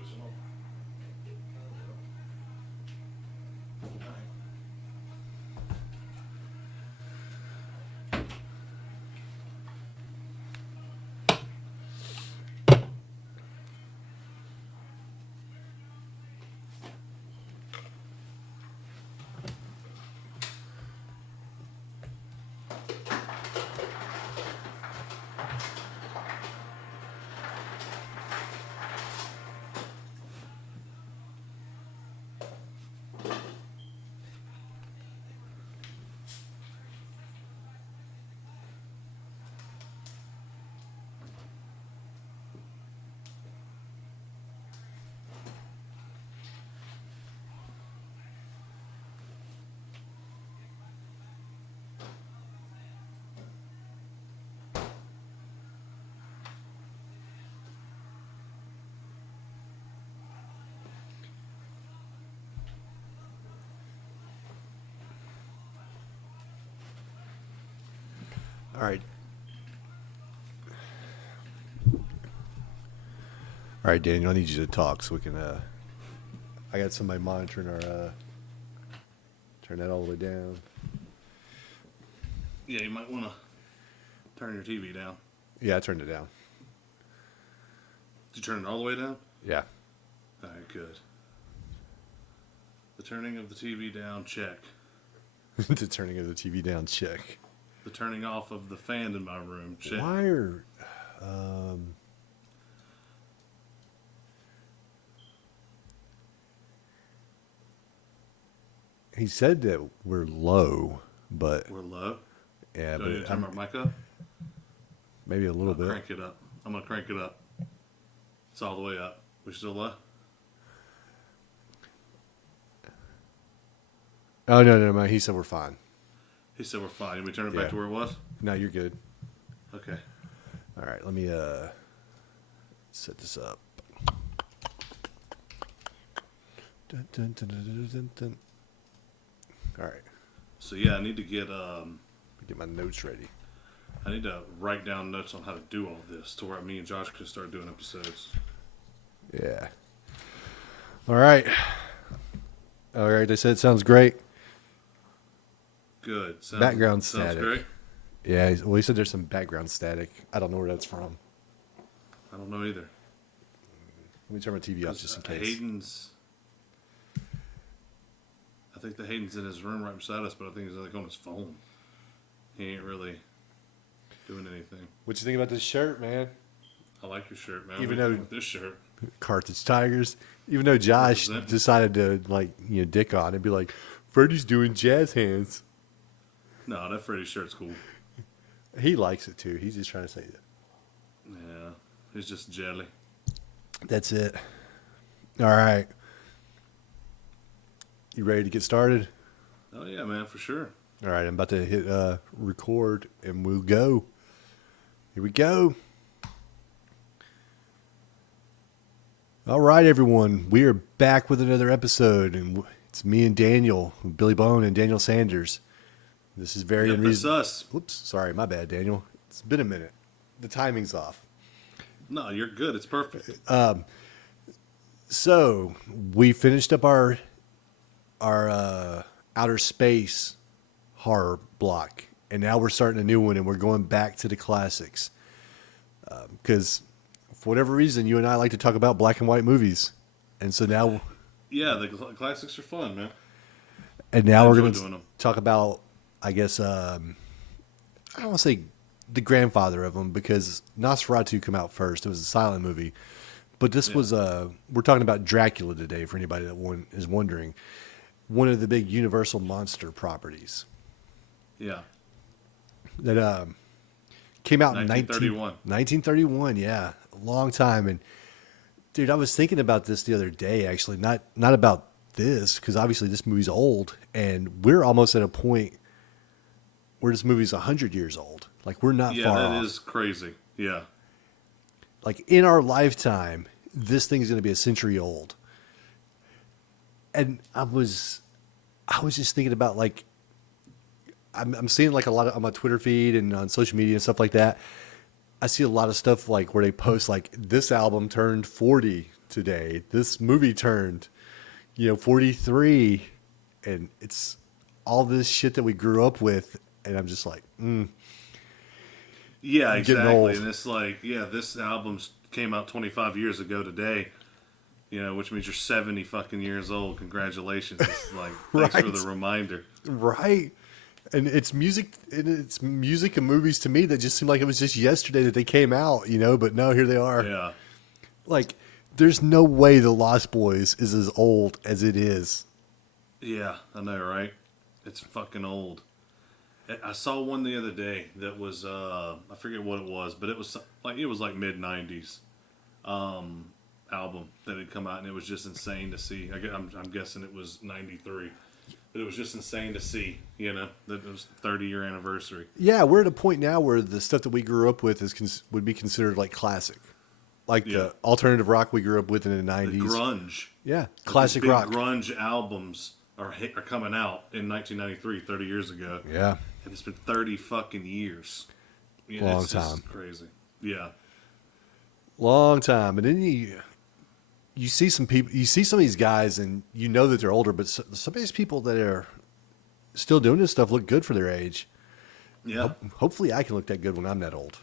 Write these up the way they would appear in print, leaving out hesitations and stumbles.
original. All right. All right, Daniel, I need you to talk so we can, I got somebody monitoring our, turn that all the way down. Yeah, you might want to turn your TV down. Yeah, I turned it down. Did you turn it all the way down? Yeah. All right, good. The turning of the TV down, check. The turning of the TV down, check. The turning off of the fan in my room, check. Why are, he said that we're low, but We're low. yeah, Do I need to but turn my mic up? maybe a little bit. Crank it up. I'm going to crank it up. It's all the way up. We still low? Oh no, he said we're fine. He said we're fine. You want me to turn it Yeah. back to where it was? No, you're good. Okay. All right, let me set this up. Dun, dun, dun, dun, dun, dun, dun. All right, So yeah, I need to get get my notes ready. I need to write down notes on how to do all this to where me and Josh can start doing episodes. Yeah. All right. They said it sounds great. Good. Background sounds static. great. Yeah, well, he said there's some background static. I don't know where that's from. I don't know either. Let me turn my TV off just in case. I think the Hayden's in his room right beside us, but I think he's like on his phone. He ain't really doing anything. What you think about this shirt, man? I like your shirt, man. Even What do you though- think with this shirt. Carthage Tigers. Even though Josh Represent. decided to dick on and be like, Freddie's doing jazz hands. No, that Freddy shirt's cool. He likes it too. He's just trying to say that. Yeah, he's just jelly. That's it. All right. You ready to get started? Oh yeah, man, for sure. All right, I'm about to hit record and we'll go. Here we go. All right, everyone. We are back with another episode, and it's me and Daniel, Billy Bone and Daniel Sanders. This is very Yep, that's unreasonable. us. Whoops, sorry, my bad, Daniel. It's been a minute. The timing's off. No, you're good. It's perfect. So we finished up our outer space horror block, and now we're starting a new one, and we're going back to the classics. Because for whatever reason, you and I like to talk about black and white movies, and so now, Yeah, the classics are fun, man. and now we're enjoy going doing to them. talk about, I guess, I don't want to say the grandfather of them because Nosferatu came out first. It was a silent movie, but this was we're talking about Dracula today. For anybody that is wondering, one of the big Universal monster properties Yeah. that came out in 1931. 1931, yeah, a long time. And dude, I was thinking about this the other day, actually, not about this, because obviously this movie's old, and we're almost at a point where this movie's 100 years old. Like, we're not Yeah, far that off. is crazy. Yeah. Like, in our lifetime, this thing's going to be a century old. And I was just thinking about, like, I'm seeing like a lot of on my Twitter feed and on social media and stuff like that. I see a lot of stuff like where they post like this album turned 40 today. This movie turned, 43, and it's all this shit that we grew up with, and I'm just like, Yeah, I'm getting old. exactly. And it's like, yeah, this album came out 25 years ago today. Which means you're 70 fucking years old. Congratulations. It's like, thanks for Right. the reminder. Right. And it's music and movies to me that just seemed like it was just yesterday that they came out, but no, here they are. Yeah. Like, there's no way The Lost Boys is as old as it is. Yeah, I know, right? It's fucking old. I saw one the other day that was, I forget what it was, but it was like mid-90s album that had come out, and it was just insane to see. I'm guessing it was 93. But it was just insane to see, that it was 30-year anniversary. Yeah, we're at a point now where the stuff that we grew up with would be considered like classic. Like the alternative rock we grew up with in the 90s. The grunge. Yeah, Like classic these big rock. grunge albums are coming out in 1993, 30 years ago. Yeah. And it's been 30 fucking years. Long it's just time. crazy. Yeah. Long time. And then you see some people, you see some of these guys, and you know that they're older, but some of these people that are still doing this stuff look good for their age. Yeah. Hopefully I can look that good when I'm that old.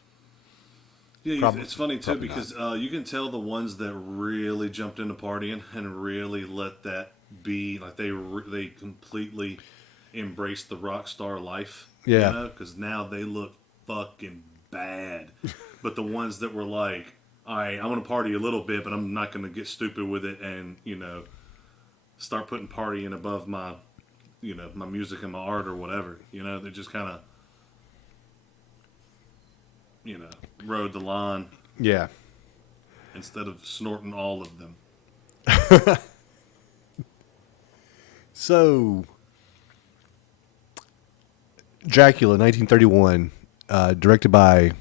Yeah, it's funny, too, probably because you can tell the ones that really jumped into partying and really let that be, like they completely embraced the rock star life. Yeah. Because now they look fucking bad. But the ones that were like, all right, I want to party a little bit, but I'm not going to get stupid with it and, start putting partying above my, my music and my art or whatever. They just kind of, rode the line Yeah. instead of snorting all of them. So, Dracula, 1931, directed by,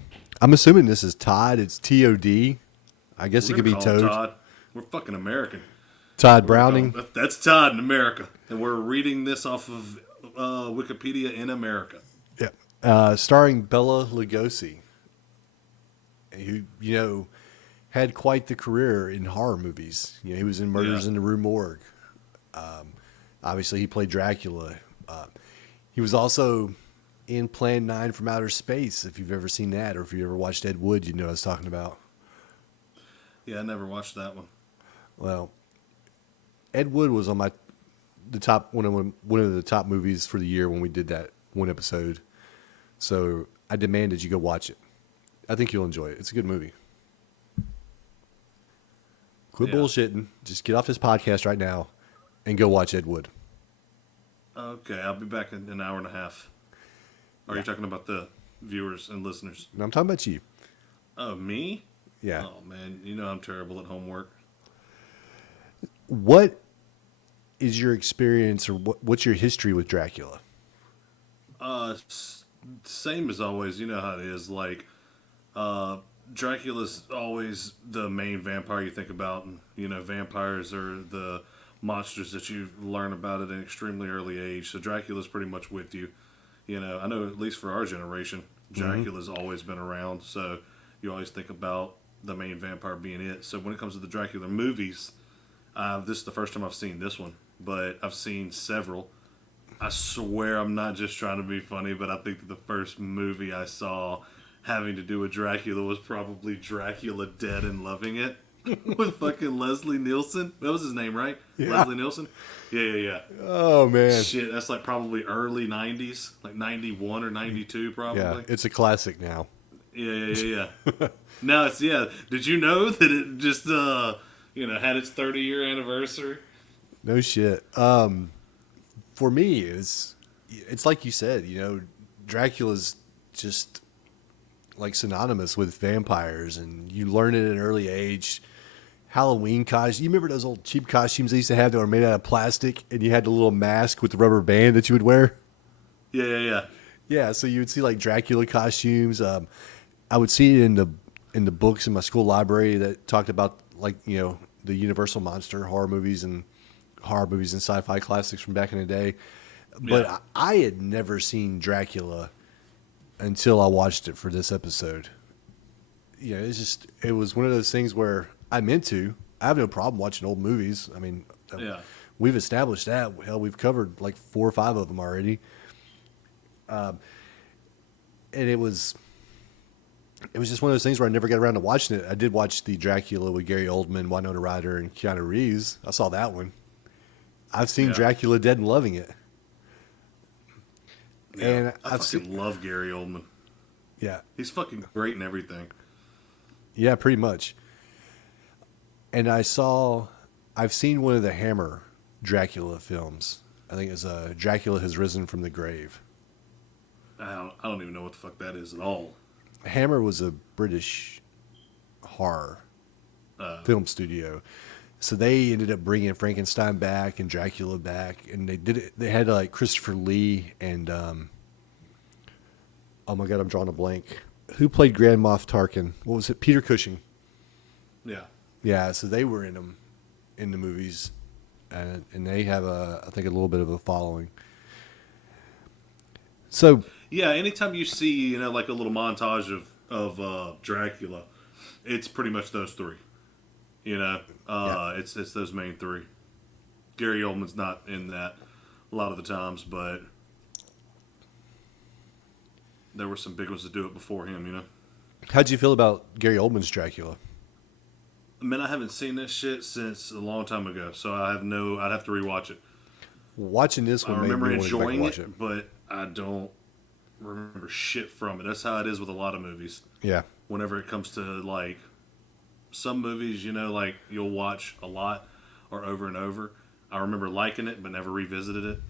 I'm assuming this is Todd. It's T-O-D. I guess it We're could be gonna call him Toad. Todd. We're fucking American. Todd Browning. That's Todd in America. And we're reading this off of Wikipedia in America. Yeah. Starring Bela Lugosi, who, had quite the career in horror movies. He was in Murders in the Rue Morgue. Obviously, he played Dracula. He was also in Plan 9 from Outer Space, if you've ever seen that, or if you ever watched Ed Wood, you'd know what I was talking about. Yeah, I never watched that one. Well, Ed Wood was on the top one of the top movies for the year when we did that one episode. So I demanded you go watch it. I think you'll enjoy it. It's a good movie. Quit bullshitting. Just get off this podcast right now and go watch Ed Wood. Okay, I'll be back in an hour and a half. Are you talking about the viewers and listeners? And I'm talking about you. Oh, me? Yeah. Oh, man. I'm terrible at homework. What is your experience, or what's your history with Dracula? Same as always. You know how it is. Like, Dracula's always the main vampire you think about. And, vampires are the monsters that you learn about at an extremely early age. So Dracula's pretty much with you. I know at least for our generation, Dracula's always been around. So you always think about the main vampire being it. So when it comes to the Dracula movies, this is the first time I've seen this one, but I've seen several. I swear I'm not just trying to be funny, but I think that the first movie I saw having to do with Dracula was probably Dracula Dead and Loving It with fucking Leslie Nielsen. That was his name, right? Yeah. Leslie Nielsen? Yeah. Oh, man. Shit, that's like probably early 90s, like 91 or 92 probably. Yeah, it's a classic now. Yeah. Now it's, did you know that it just, had its 30-year anniversary? No shit. For me, it's like you said, Dracula's just like synonymous with vampires, and you learn it at an early age. Halloween costumes. You remember those old cheap costumes they used to have that were made out of plastic, and you had the little mask with the rubber band that you would wear? Yeah. Yeah, so you would see like Dracula costumes. I would see it in the books in my school library that talked about the Universal monster horror movies and sci-fi classics from back in the day. But I had never seen Dracula until I watched it for this episode. It was one of those things where I meant to. I have no problem watching old movies. I mean, Yeah. we've established that. Hell, we've covered like 4 or 5 of them already. And it was just one of those things where I never got around to watching it. I did watch the Dracula with Gary Oldman, Winona Ryder, and Keanu Reeves. I saw that one. I've seen Yeah. Dracula Dead and loving it. Yeah. And I I've fucking seen, love Gary Oldman. yeah, He's fucking great in everything. yeah, pretty much. And I've seen one of the Hammer Dracula films. I think it's Dracula Has Risen from the Grave. I don't even know what the fuck that is at all. Hammer was a British horror film studio. So they ended up bringing Frankenstein back and Dracula back, and they did it. They had like Christopher Lee and oh my god, I'm drawing a blank. Who played Grand Moff Tarkin? What was it? Peter Cushing. Yeah. Yeah, so they were in them in the movies, and they have I think a little bit of a following. So Yeah, anytime you see, like a little montage of Dracula, it's pretty much those three. It's those main three. Gary Oldman's not in that a lot of the times, but there were some big ones to do it before him. how'd you feel about Gary Oldman's Dracula? I mean, I haven't seen this shit since a long time ago, so I'd have to rewatch it. Watching this I one made remember me want to go back and enjoying watch it, but I don't remember shit from it. That's how it is with a lot of movies. Yeah. Whenever it comes to like some movies, like you'll watch a lot or over and over. I remember liking it, but never revisited it.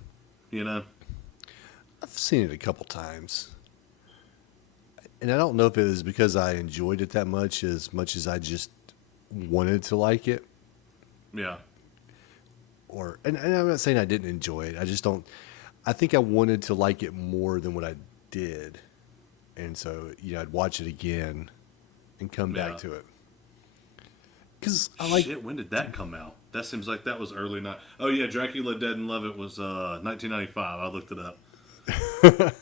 I've seen it a couple times. And I don't know if it was because I enjoyed it that much as I just wanted to like it. Yeah. And I'm not saying I didn't enjoy it. I just don't. I think I wanted to like it more than what I did, and so I'd watch it again and come back to it. Because I like. Shit, when did that come out? That seems like that was early night. Oh yeah, Dracula Dead and Love It was 1995. I looked it up.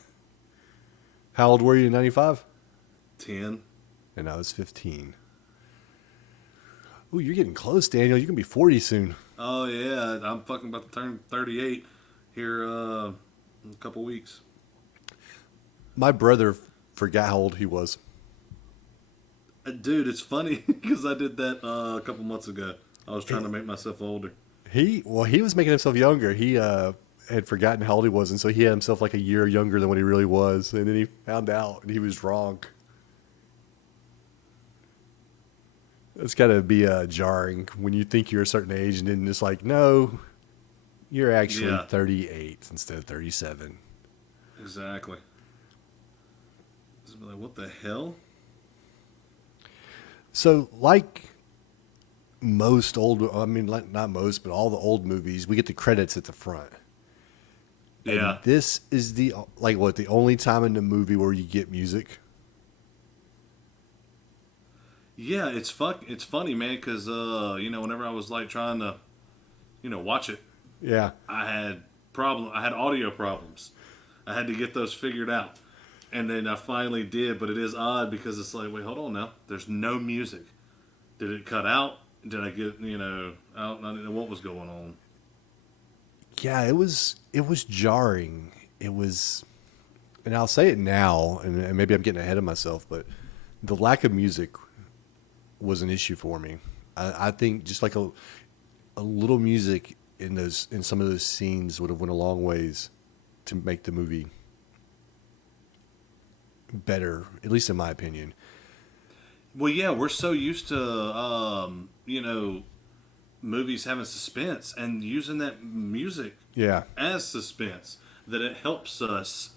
How old were you in '95? 10. And I was 15. Ooh, you're getting close, Daniel. You're gonna be 40 soon. Oh yeah, I'm fucking about to turn 38 here in a couple weeks. My brother forgot how old he was. Dude, it's funny because I did that a couple months ago. I was trying to make myself older. He was making himself younger. He had forgotten how old he was, and so he had himself like a year younger than what he really was. And then he found out, and he was wrong. It's got to be jarring when you think you're a certain age, and then it's like, no, you're actually 38 instead of 37. Exactly. Just be like, what the hell? So, like most old, I mean, like not most, but all the old movies, we get the credits at the front. Yeah. And this is the only time in the movie where you get music. Yeah, it's funny, man, because whenever I was like trying to, watch it, Yeah. I had audio problems. I had to get those figured out, and then I finally did. But it is odd because it's like, wait, hold on now. There's no music. Did it cut out? Did I get out? I didn't know what was going on. Yeah, it was jarring. It was, and I'll say it now, and maybe I'm getting ahead of myself, but the lack of music was an issue for me. I think just like a little music in some of those scenes would have went a long ways to make the movie better, at least in my opinion. Well, yeah, we're so used to movies having suspense and using that music as suspense that it helps us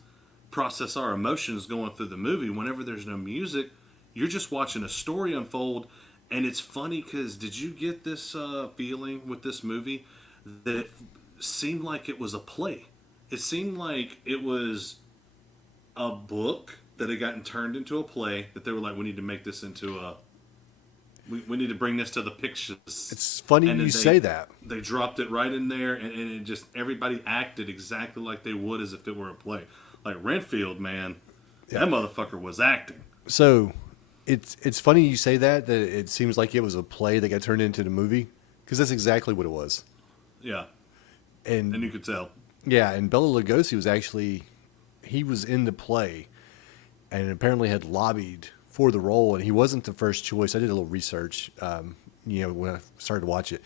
process our emotions going through the movie. Whenever there's no music, you're just watching a story unfold. And it's funny because did you get this feeling with this movie that it seemed like it was a play? It seemed like it was a book that had gotten turned into a play that they were like, we need to make this into a... We need to bring this to the pictures. It's funny you say that. They dropped it right in there, and it just everybody acted exactly like they would as if it were a play. Like Renfield, man, that motherfucker was acting. So, It's funny you say that it seems like it was a play that got turned into the movie because that's exactly what it was. Yeah, and And you could tell. yeah, and Bela Lugosi was actually he was in the play and apparently had lobbied for the role, and he wasn't the first choice. I did a little research, when I started to watch it.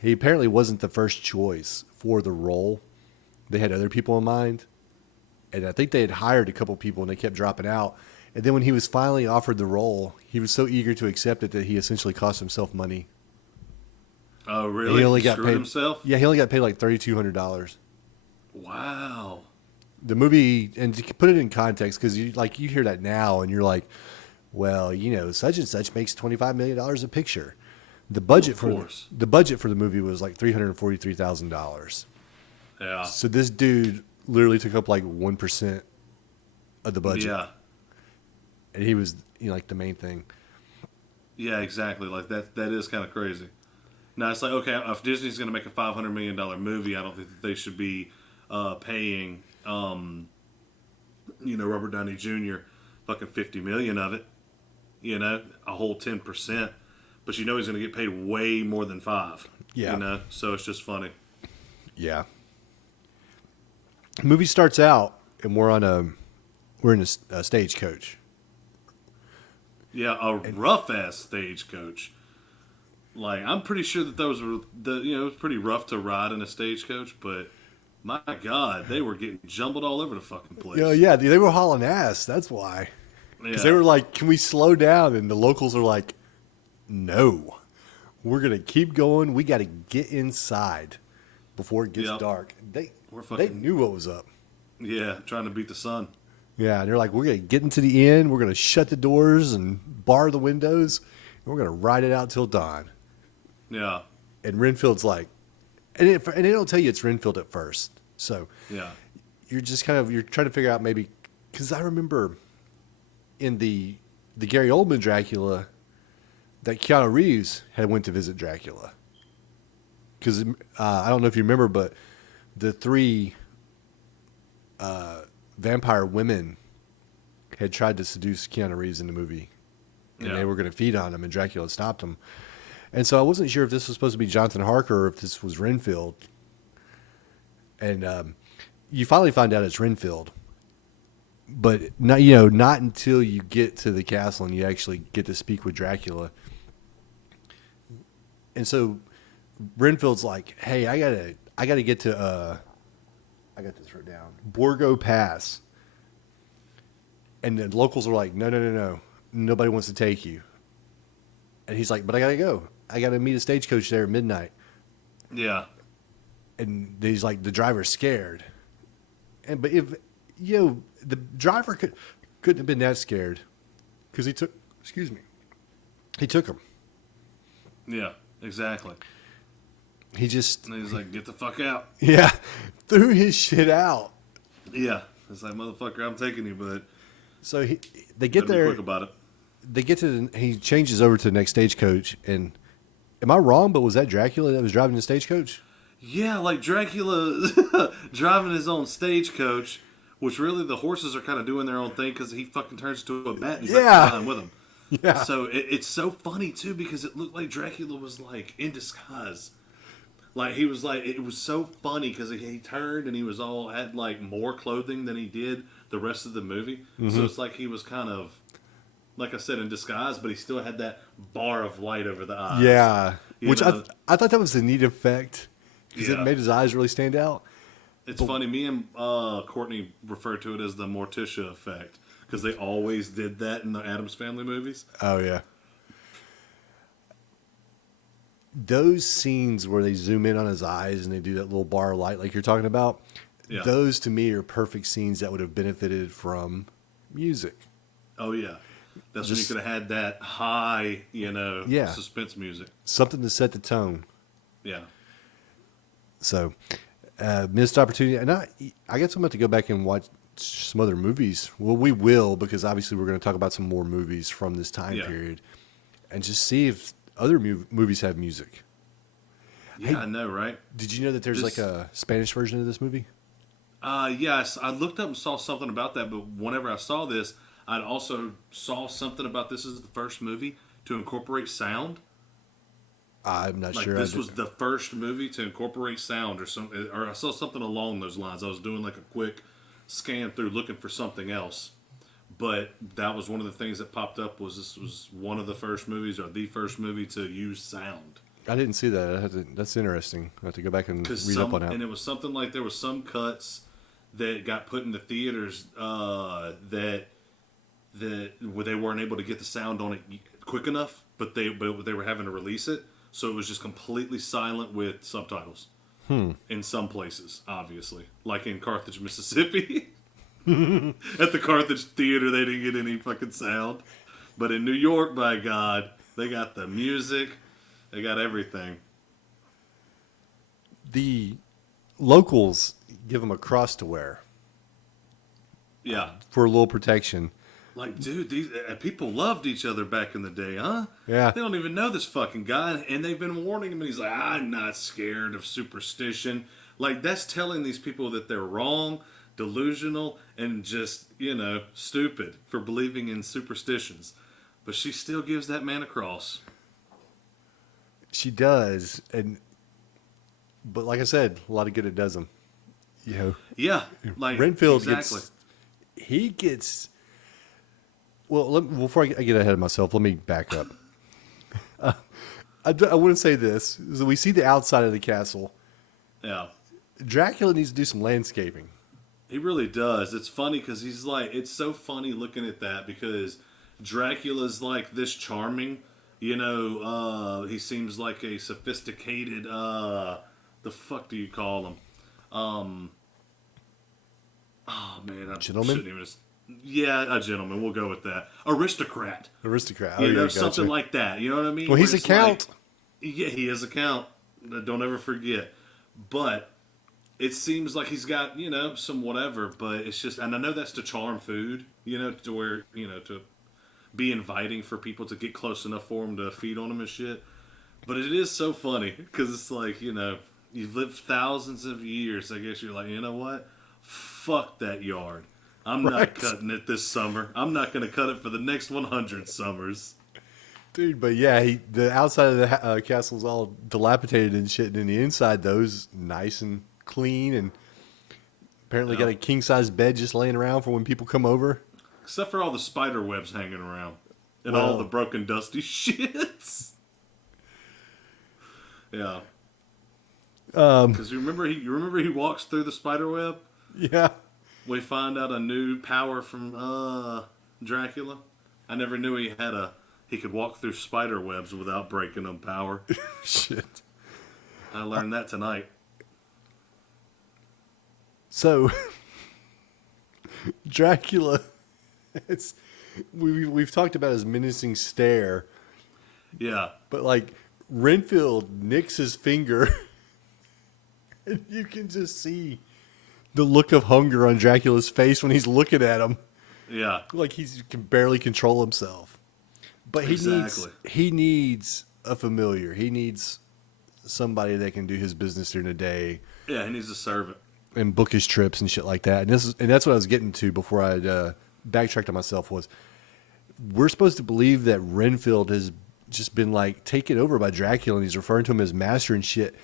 He apparently wasn't the first choice for the role. They had other people in mind, and I think they had hired a couple people, and they kept dropping out. And then when he was finally offered the role, he was so eager to accept it that he essentially cost himself money. Oh, And really? he only He got screwed paid. himself? Yeah, he only got paid like $3,200. Wow. The movie, and to put it in context, because you hear that now, and you're like, well, such and such makes $25 million a picture. The budget Of for course. the budget for the movie was like $343,000. Yeah. So this dude literally took up like 1% of the budget, Yeah. and he was like the main thing. Yeah, exactly. Like that is kind of crazy. Now it's like, okay, if Disney's going to make a $500 million movie, I don't think that they should be paying, Robert Downey Jr. fucking $50 million of it. A whole 10%. But he's going to get paid way more than $5. Yeah. So it's just funny. Yeah. The movie starts out, and we're in a stagecoach. Yeah, a rough ass stagecoach. Like, I'm pretty sure that those were it was pretty rough to ride in a stagecoach, but my God, they were getting jumbled all over the fucking place. Yeah, they were hauling ass. That's why. Because they were like, "Can we slow down?" And the locals are like, "No, we're gonna keep going. We got to get inside before it gets dark." They knew what was up. Yeah, trying to beat the sun. Yeah, and they're like, "We're gonna get into the inn. We're gonna shut the doors and bar the windows, and we're gonna ride it out till dawn." Yeah, And Renfield's like, and they don't tell you it's Renfield at first, so yeah, you're just you're trying to figure out maybe because I remember in the Gary Oldman Dracula that Keanu Reeves had went to visit Dracula because I don't know if you remember, but the three vampire women had tried to seduce Keanu Reeves in the movie, and they were going to feed on him, and Dracula stopped them. And so I wasn't sure if this was supposed to be Jonathan Harker or if this was Renfield. And you finally find out it's Renfield, but not until you get to the castle and you actually get to speak with Dracula. And so Renfield's like, "Hey, I gotta get to I got this written down, Borgo Pass." And the locals are like, no, nobody wants to take you. And he's like, "But I gotta go. I gotta meet a stagecoach there at midnight." yeah, And he's like, the driver's scared. But if the driver couldn't have been that scared because he took him. yeah, exactly. He just And he's like, "Get the fuck out." threw his shit out. Yeah, it's like, "Motherfucker, I'm taking you," but So they gotta get be there. quick about it. They get he changes over to the next stagecoach, and am I wrong? But was that Dracula that was driving the stagecoach? Yeah, like Dracula driving his own stagecoach, which really the horses are kind of doing their own thing because he fucking turns into a bat and he's like flying with them. Yeah. So it's so funny too because it looked like Dracula was like in disguise. Like he was like, it was so funny because he turned and he was had like more clothing than he did the rest of the movie. Mm-hmm. So it's like he was kind of, like I said, in disguise, but he still had that bar of light over the eyes. Yeah, which know? I thought that was a neat effect because it Yeah. made his eyes really stand out. It's funny. Me and Courtney refer to it as the Morticia effect because they always did that in the Addams Family movies. Oh yeah. Those scenes where they zoom in on his eyes and they do that little bar of light like you're talking about, those to me are perfect scenes that would have benefited from music. Oh yeah, that's when you could have had that high, suspense music. Something to set the tone. Yeah. So, missed opportunity. And I guess I'm about to go back and watch some other movies. Well, we will, because obviously we're going to talk about some more movies from this time period and just see if other movies have music. Yeah, hey, I know, right? Did you know that there's like a Spanish version of this movie? Yes. I looked up and saw something about that, but whenever I saw this, I also saw something about this as the first movie to incorporate sound. I'm not Like sure. this was the first movie to incorporate sound or something, or I saw something along those lines. I was doing like a quick scan through looking for something else, but that was one of the things that popped up. Was this was one of the first movies or the first movie to use sound? I didn't see that. That's interesting. I have to go back and Because read up on that. and it was something like there was some cuts that got put into theaters that where they weren't able to get the sound on it quick enough, but they were having to release it, so it was just completely silent with subtitles. In some places, obviously, like in Carthage, Mississippi, at the Carthage Theater, they didn't get any fucking sound, but in New York, by God, they got the music, they got everything. The locals give them a cross to wear Yeah. for a little protection. Like, dude, these people loved each other back in the day, huh? Yeah. They don't even know this fucking guy, and they've been warning him, and he's like, I'm not scared of superstition. Like, that's telling these people that they're wrong, delusional, and just, stupid for believing in superstitions. But she still gives that man a cross. She does, but like I said, a lot of good it does them. Yeah, like, Renfield exactly. gets. Well, before I get ahead of myself, let me back up. I want to say this: so we see the outside of the castle. Yeah. Dracula needs to do some landscaping. He really does. It's funny because he's like, it's so funny looking at that because Dracula's like this charming, he seems like a sophisticated, the fuck do you call him? Oh man, I Gentleman? shouldn't even. Yeah, a gentleman. We'll go with that. Aristocrat. Aristocrat. Something Gotcha. like that. You know what I mean? Well, he's Where a it's count. Yeah, he is a count. Don't ever forget. But it seems like he's got, some whatever, but it's just, and I know that's to charm food, to where, to be inviting for people to get close enough for him to feed on him and shit. But it is so funny because it's like, you've lived thousands of years. I guess you're like, you know what? Fuck that yard. I'm not cutting it this summer. I'm not going to cut it for the next 100 summers. Dude, but yeah, the outside of the castle's all dilapidated and shit, and the inside, those nice and clean, and apparently got a king-size bed just laying around for when people come over. Except for all the spider webs hanging around. And all the broken, dusty shits. Yeah. Because you remember he walks through the spider web? Yeah. We find out a new power from Dracula. I never knew he could walk through spider webs without breaking them power. Shit. I learned that tonight. So, Dracula, we've talked about his menacing stare, Yeah. but like Renfield nicks his finger, and you can just see the look of hunger on Dracula's face when he's looking at him. Yeah. Like he can barely control himself. But he needs a familiar. He needs somebody that can do his business during the day. Yeah, he needs a servant. And book his trips and shit like that. And that's what I was getting to before I backtracked on myself was we're supposed to believe that Renfield has just been like taken over by Dracula and he's referring to him as master and shit.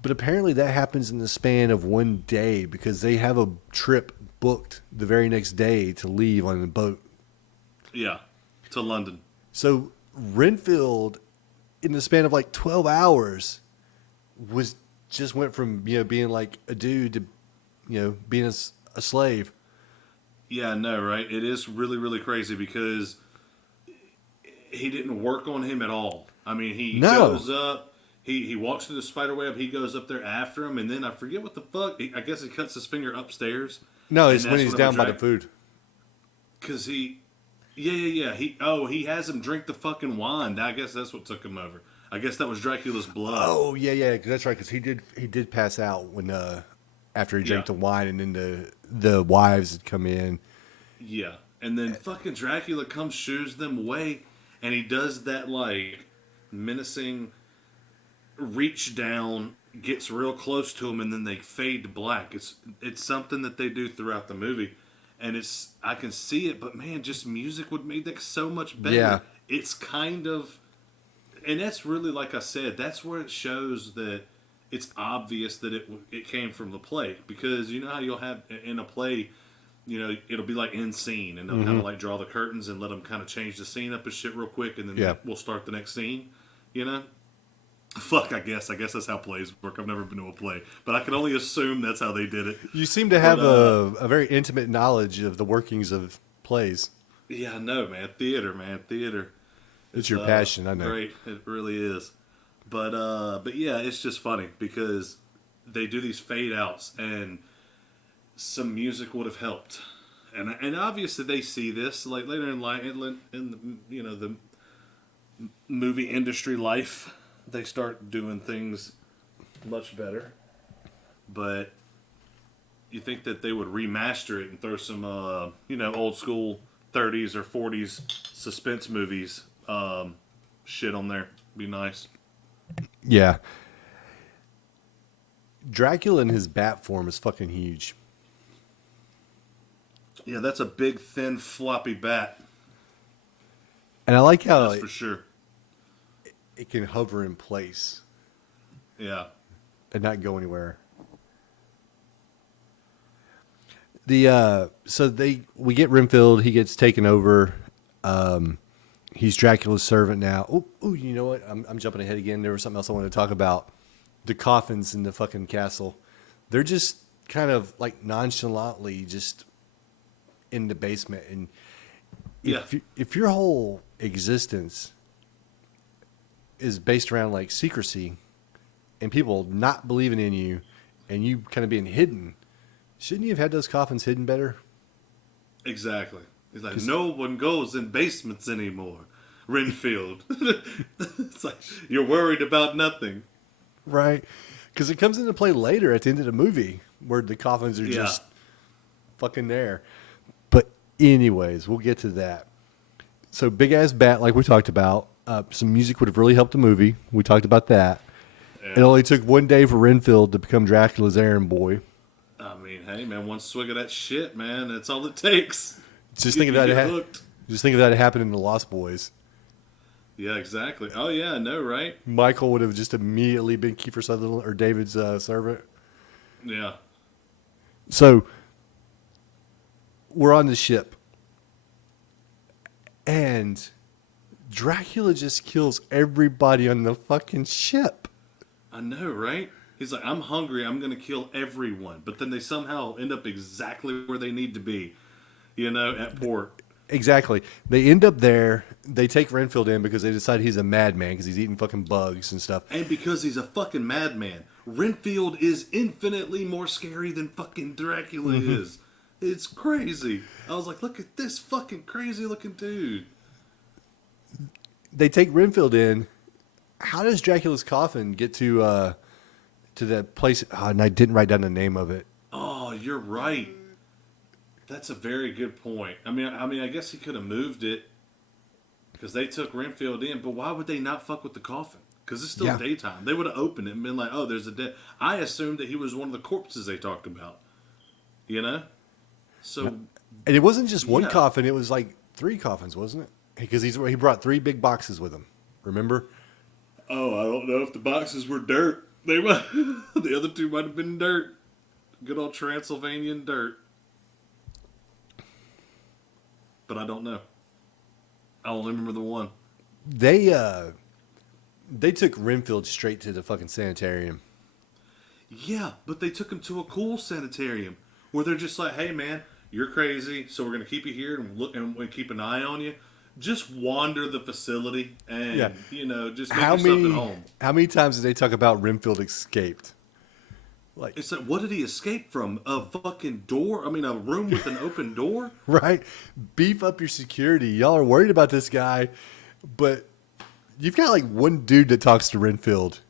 But apparently that happens in the span of one day because they have a trip booked the very next day to leave on a boat. Yeah, to London. So Renfield, in the span of like 12 hours, went from being like a dude to being a slave. Yeah, no, right? It is really, really crazy because he didn't work on him at all. I mean, he goes up. He walks through the spider web. He goes up there after him, and then I forget what the fuck. I guess he cuts his finger upstairs. No, it's when he's down by the food. Because yeah. He has him drink the fucking wine. I guess that's what took him over. I guess that was Dracula's blood. Oh yeah, that's right. Because he did pass out when after he drank the wine, and then the wives had come in. Yeah, and then fucking Dracula comes, shoos them away, and he does that like menacing reach down, gets real close to him, and then they fade to black. It's something that they do throughout the movie, and I can see it, but man, just music would make that so much better. Yeah. It's kind of, and that's really, like I said, that's where it shows that it's obvious that it came from the play, because you know how you'll have in a play, it'll be like in scene, and they'll kind of like draw the curtains and let them kind of change the scene up and shit real quick, and then we'll start the next scene. You know, fuck. I guess that's how plays work. I've never been to a play, but I can only assume that's how they did it. You seem to have a very intimate knowledge of the workings of plays. Yeah, I know, man. Theater. It's your passion, I know. Great, it really is. But yeah, it's just funny because they do these fade outs, and some music would have helped. And obviously they see this like later in life, in the movie industry life, they start doing things much better. But you think that they would remaster it and throw some old school 30s or 40s suspense movies shit on there? Be nice. Yeah. Dracula in his bat form is fucking huge. Yeah, that's a big, thin, floppy bat. And I like how that's for sure. It can hover in place. Yeah. And not go anywhere. We get Renfield, he gets taken over. He's Dracula's servant now. Oh, you know what? I'm jumping ahead again. There was something else I wanted to talk about. The coffins in the fucking castle. They're just kind of like nonchalantly just in the basement. And if your whole existence is based around like secrecy and people not believing in you and you kind of being hidden, shouldn't you have had those coffins hidden better? Exactly. He's like, no one goes in basements anymore, Renfield. It's like, you're worried about nothing. Right. Because it comes into play later at the end of the movie where the coffins are just fucking there. But anyways, we'll get to that. So big ass bat, like we talked about. Some music would have really helped the movie. We talked about that. Yeah. It only took one day for Renfield to become Dracula's errand boy. I mean, hey man, one swig of that shit, man. That's all it takes. Just think of that. Just think of that happening in the Lost Boys. Yeah, exactly. Oh yeah, I know, right? Michael would have just immediately been Kiefer Sutherland or David's servant. Yeah. So we're on the ship, and Dracula just kills everybody on the fucking ship. I know, right? He's like, I'm hungry. I'm going to kill everyone. But then they somehow end up exactly where they need to be, at port. Exactly. They end up there. They take Renfield in because they decide he's a madman because he's eating fucking bugs and stuff. And because he's a fucking madman. Renfield is infinitely more scary than fucking Dracula is. It's crazy. I was like, look at this fucking crazy looking dude. They take Renfield in. How does Dracula's coffin get to that place? Oh, and I didn't write down the name of it. Oh, you're right. That's a very good point. I mean, I guess he could have moved it because they took Renfield in. But why would they not fuck with the coffin? Because it's still daytime. They would have opened it and been like, "Oh, there's a dead." I assumed that he was one of the corpses they talked about. So, and it wasn't just one coffin; it was like 3 coffins, wasn't it? Because he brought 3 big boxes with him. Remember? Oh, I don't know if the boxes were dirt. The other 2 might have been dirt. Good old Transylvanian dirt. But I don't know. I only remember the one. They took Renfield straight to the fucking sanitarium. Yeah, but they took him to a cool sanitarium where they're just like, "Hey, man, you're crazy, so we're gonna keep you here and look and keep an eye on you. Just wander the facility and just make yourself at home." How many times did they talk about Renfield escaped? Like, it's like, what did he escape from? A fucking door? I mean, a room with an open door? Right. Beef up your security. Y'all are worried about this guy, but you've got like one dude that talks to Renfield.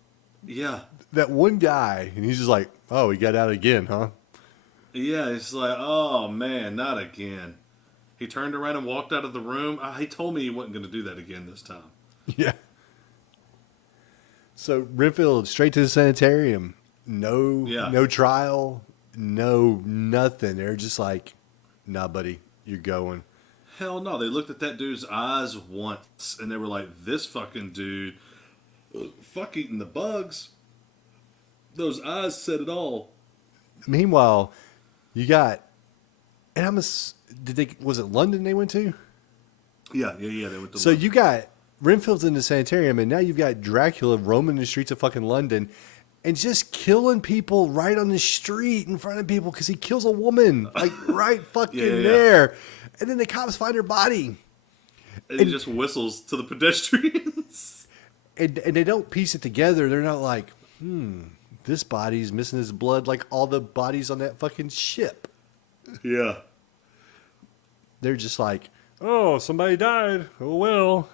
Yeah. That one guy, and he's just like, "Oh, he got out again, huh?" Yeah, it's like, oh man, not again. He turned around and walked out of the room. He told me he wasn't going to do that again this time. Yeah. So Renfield straight to the sanitarium. No trial, no nothing. They're just like, nah, buddy, you're going. Hell no. They looked at that dude's eyes once and they were like, this fucking dude, fuck eating the bugs. Those eyes said it all. Meanwhile, you got, and was it London they went to? Yeah. They went to So London. you got Renfield's in the sanitarium, and now you've got Dracula roaming the streets of fucking London and just killing people right on the street in front of people because he kills a woman, like right fucking there. And then the cops find her body. And he just whistles to the pedestrians. And they don't piece it together. They're not like, this body's missing his blood like all the bodies on that fucking ship. Yeah. They're just like, oh, somebody died. Oh, well.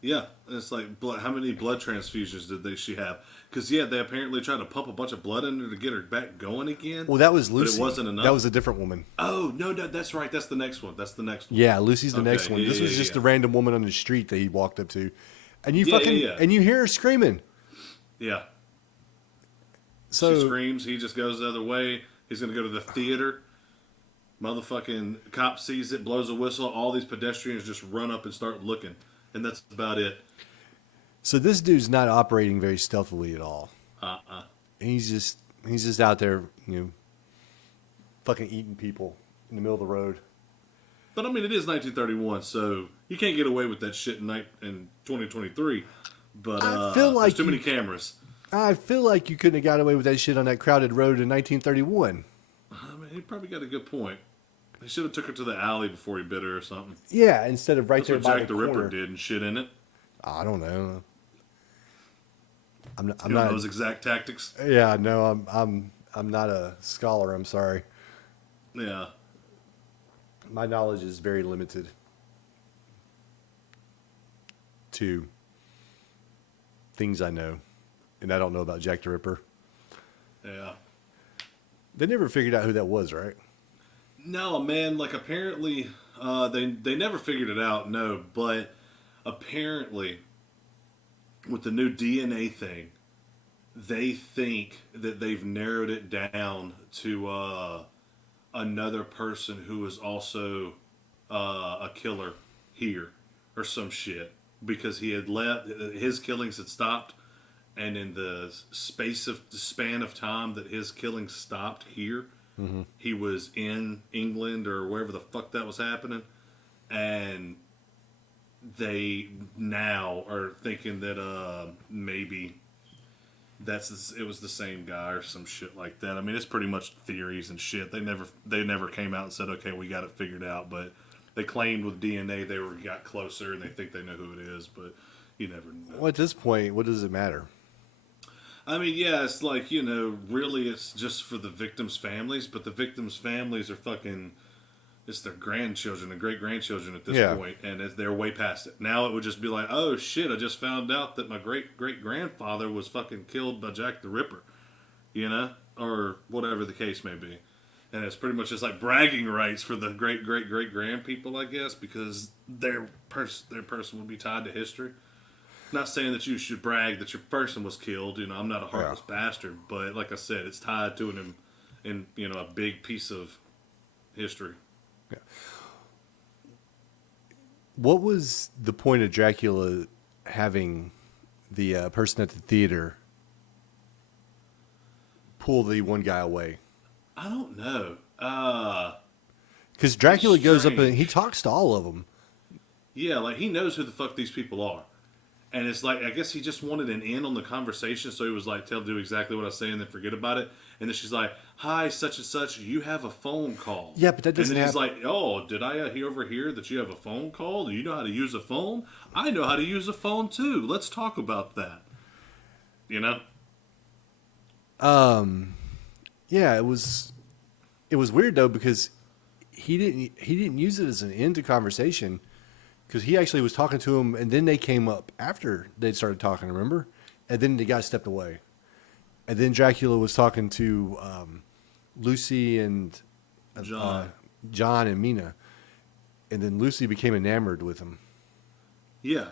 Yeah. And it's like, how many blood transfusions did she have? Because, they apparently tried to pump a bunch of blood in her to get her back going again. Well, that was Lucy. But it wasn't enough. That was a different woman. Oh, no, that's right. That's the next one. Yeah, Lucy's the next one. Yeah, This was just a random woman on the street that he walked up to. And you and you hear her screaming. Yeah. So she screams. He just goes the other way. He's going to go to the theater. Motherfucking cop sees it, blows a whistle. All these pedestrians just run up and start looking. And that's about it. So this dude's not operating very stealthily at all. He's just out there, fucking eating people in the middle of the road. But, I mean, it is 1931, so you can't get away with that shit in 2023. But I feel like there's too many cameras. I feel like you couldn't have got away with that shit on that crowded road in 1931. I mean, he probably got a good point. He should have took her to the alley before he bit her or something. Yeah, instead of right That's there what by Jack the the corner. Ripper did and shit in it. I don't know. I'm You not know those exact tactics. Yeah, no, I'm not a scholar. I'm sorry. Yeah. My knowledge is very limited to things I know, and I don't know about Jack the Ripper. Yeah. They never figured out who that was, right? No, man. Like apparently, they never figured it out. No, but apparently, with the new DNA thing, they think that they've narrowed it down to another person who is also a killer here or some shit because he had left. His killings had stopped, and in the span of time that his killings stopped here, he was in England or wherever the fuck that was happening, and they now are thinking that maybe it was the same guy or some shit like that. I mean, it's pretty much theories and shit. They never came out and said, okay, we got it figured out. But they claimed with DNA they got closer and they think they know who it is. But you never know. Well, at this point, what does it matter? I mean, yeah, it's like, really it's just for the victims' families. But the victims' families are fucking... It's their grandchildren and great-grandchildren at this point, and they're way past it. Now it would just be like, oh, shit, I just found out that my great-great-grandfather was fucking killed by Jack the Ripper, or whatever the case may be. And it's pretty much just like bragging rights for the great-great-great-grand people, I guess, because their person would be tied to history. Not saying that you should brag that your person was killed. I'm not a heartless bastard, but like I said, it's tied to an in a big piece of history. Yeah. What was the point of Dracula having the person at the theater pull the one guy away? I don't know. Because Dracula goes up and he talks to all of them. Yeah, like he knows who the fuck these people are. And it's like, I guess he just wanted an in on the conversation, so he was like, do exactly what I say and then forget about it. And then she's like, hi, such and such, you have a phone call. Yeah, but that doesn't And then he's like, oh, did I hear over here that you have a phone call? Do you know how to use a phone? I know how to use a phone too. Let's talk about that. Yeah, it was weird though because he didn't use it as an end to conversation because he actually was talking to him and then they came up after they'd started talking, remember? And then the guy stepped away. And then Dracula was talking to Lucy and John and Mina. And then Lucy became enamored with him. Yeah.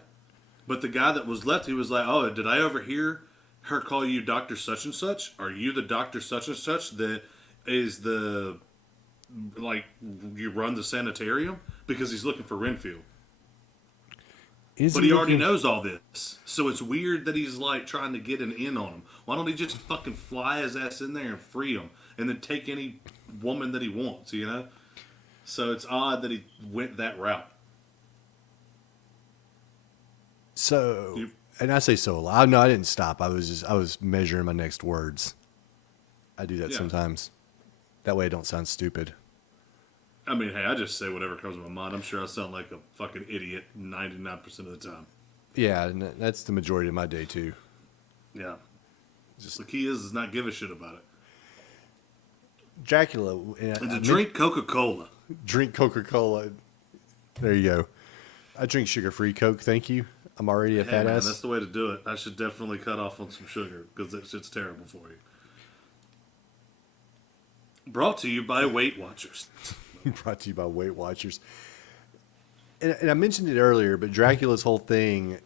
But the guy that was left, he was like, oh, did I overhear her call you Dr. Such and Such? Are you the Dr. Such and Such that is the like you run the sanitarium because he's looking for Renfield. Is But he already looking- knows all this, so it's weird that he's like trying to get an in on him. Why don't he just fucking fly his ass in there and free him, and then take any woman that he wants? You know. So it's odd that he went that route. So, You- and I say so a lot. No, I didn't stop. I was measuring my next words. I do that Yeah. sometimes. That way I don't sound stupid. I mean, hey, I just say whatever comes to my mind. I'm sure I sound like a fucking idiot 99% of the time. Yeah, and that's the majority of my day too. Yeah. Just the key is not give a shit about it. Dracula. And to drink Coca-Cola. Drink Coca-Cola. There you go. I drink sugar-free Coke, thank you. I'm already a Hey, fat man, ass. that's the way to do it. I should definitely cut off on some sugar because that shit's terrible for you. Brought to you by Weight Watchers. Brought to you by Weight Watchers. And I mentioned it earlier, but Dracula's whole thing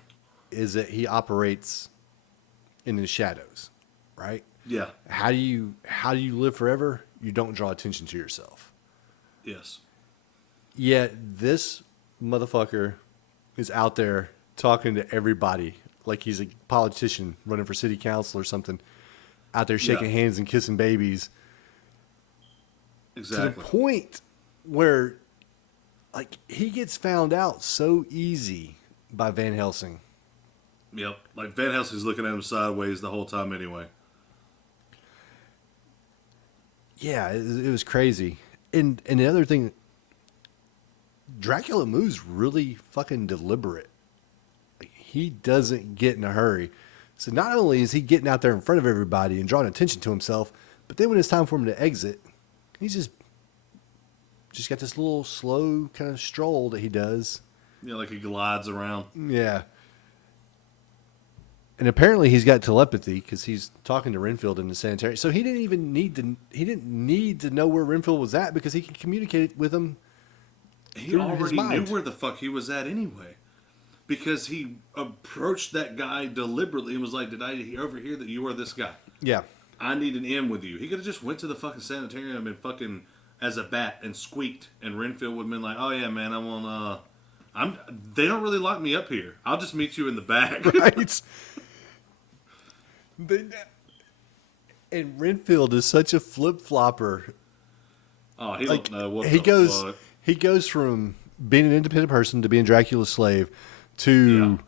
is that he operates in the shadows, right? Yeah. How do you live forever? You don't draw attention to yourself. Yes. Yet this motherfucker is out there talking to everybody like he's a politician running for city council or something, out there shaking Yeah. hands and kissing babies. To Exactly. the point where, like, he gets found out so easy by Van Helsing. Yep. Like Van Helsing's looking at him sideways the whole time anyway. Yeah, it was crazy. And the other thing, Dracula moves really fucking deliberate. Like, he doesn't get in a hurry. So not only is he getting out there in front of everybody and drawing attention to himself, but then when it's time for him to exit, he's just got this little slow kind of stroll that he does. Yeah, like he glides around. Yeah. And apparently he's got telepathy because he's talking to Renfield in the sanitarium. So he didn't even need to know where Renfield was at because he can communicate with him. He through his already knew mind. where the fuck he was at anyway. Because he approached that guy deliberately and was like, did I overhear that you are this guy? Yeah. I need an in with you. He could have just went to the fucking sanitarium and fucking as a bat and squeaked, and Renfield would have been like, "Oh yeah, man, they don't really lock me up here. I'll just meet you in the back." Right. And Renfield is such a flip flopper. Oh, he Like don't know what he the goes, fuck. he goes from being an independent person to being Dracula's slave to